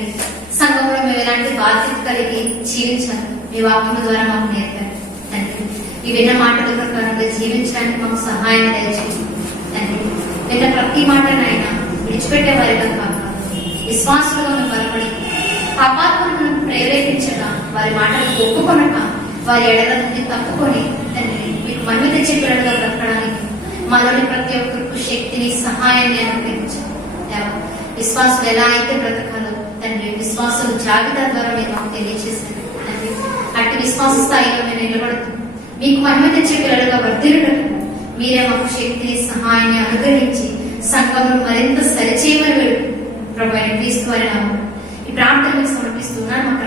సంఘంలో మేము ఎలాంటి బాధ్యత కలిగి జీవించాలి మీ వాక్యం ద్వారా మాకు నేర్పారు తండ్రి. ఈ విన్న మాటల ప్రకారంగా జీవించడానికి మాకు సహాయం దయచేయండి తండ్రి. విన్న ప్రతి మాటనైనా విడిచిపెట్టే వారిగా కాక విశ్వాసంలో మేము బలపడి పాపాత్మలను ప్రేరేపించక వారి మాటలకు ఒప్పుకొనక వారి ఎడల నుండి తప్పుకొని తండ్రి మీకు మహిమ తెచ్చే పిల్లలుగా బ్రతకడానికి మనలోని ప్రతి ఒక్కరికి శక్తిని సహాయాన్ని అనుగ్రహించాలి. విశ్వాసులు ఎలా అయితే బ్రతకాలో తండ్రి విశ్వాసులు జాబితా ద్వారా మీరు మాకు తెలియజేశారు తండ్రి. అట్టి విశ్వాస స్థాయిలో మేము నిలబడుతూ మీకు మహిమ తెచ్చే పిల్లలుగా వర్ధిల్లుటకు మీరే మాకు శక్తిని సహాయాన్ని అనుగ్రహించి సంఘంలో మరింత సరిచేయమని ప్రభు క్రీస్తు వారి నామమున ఈ ప్రార్థనకు సమర్పిస్తున్నాను. మాకు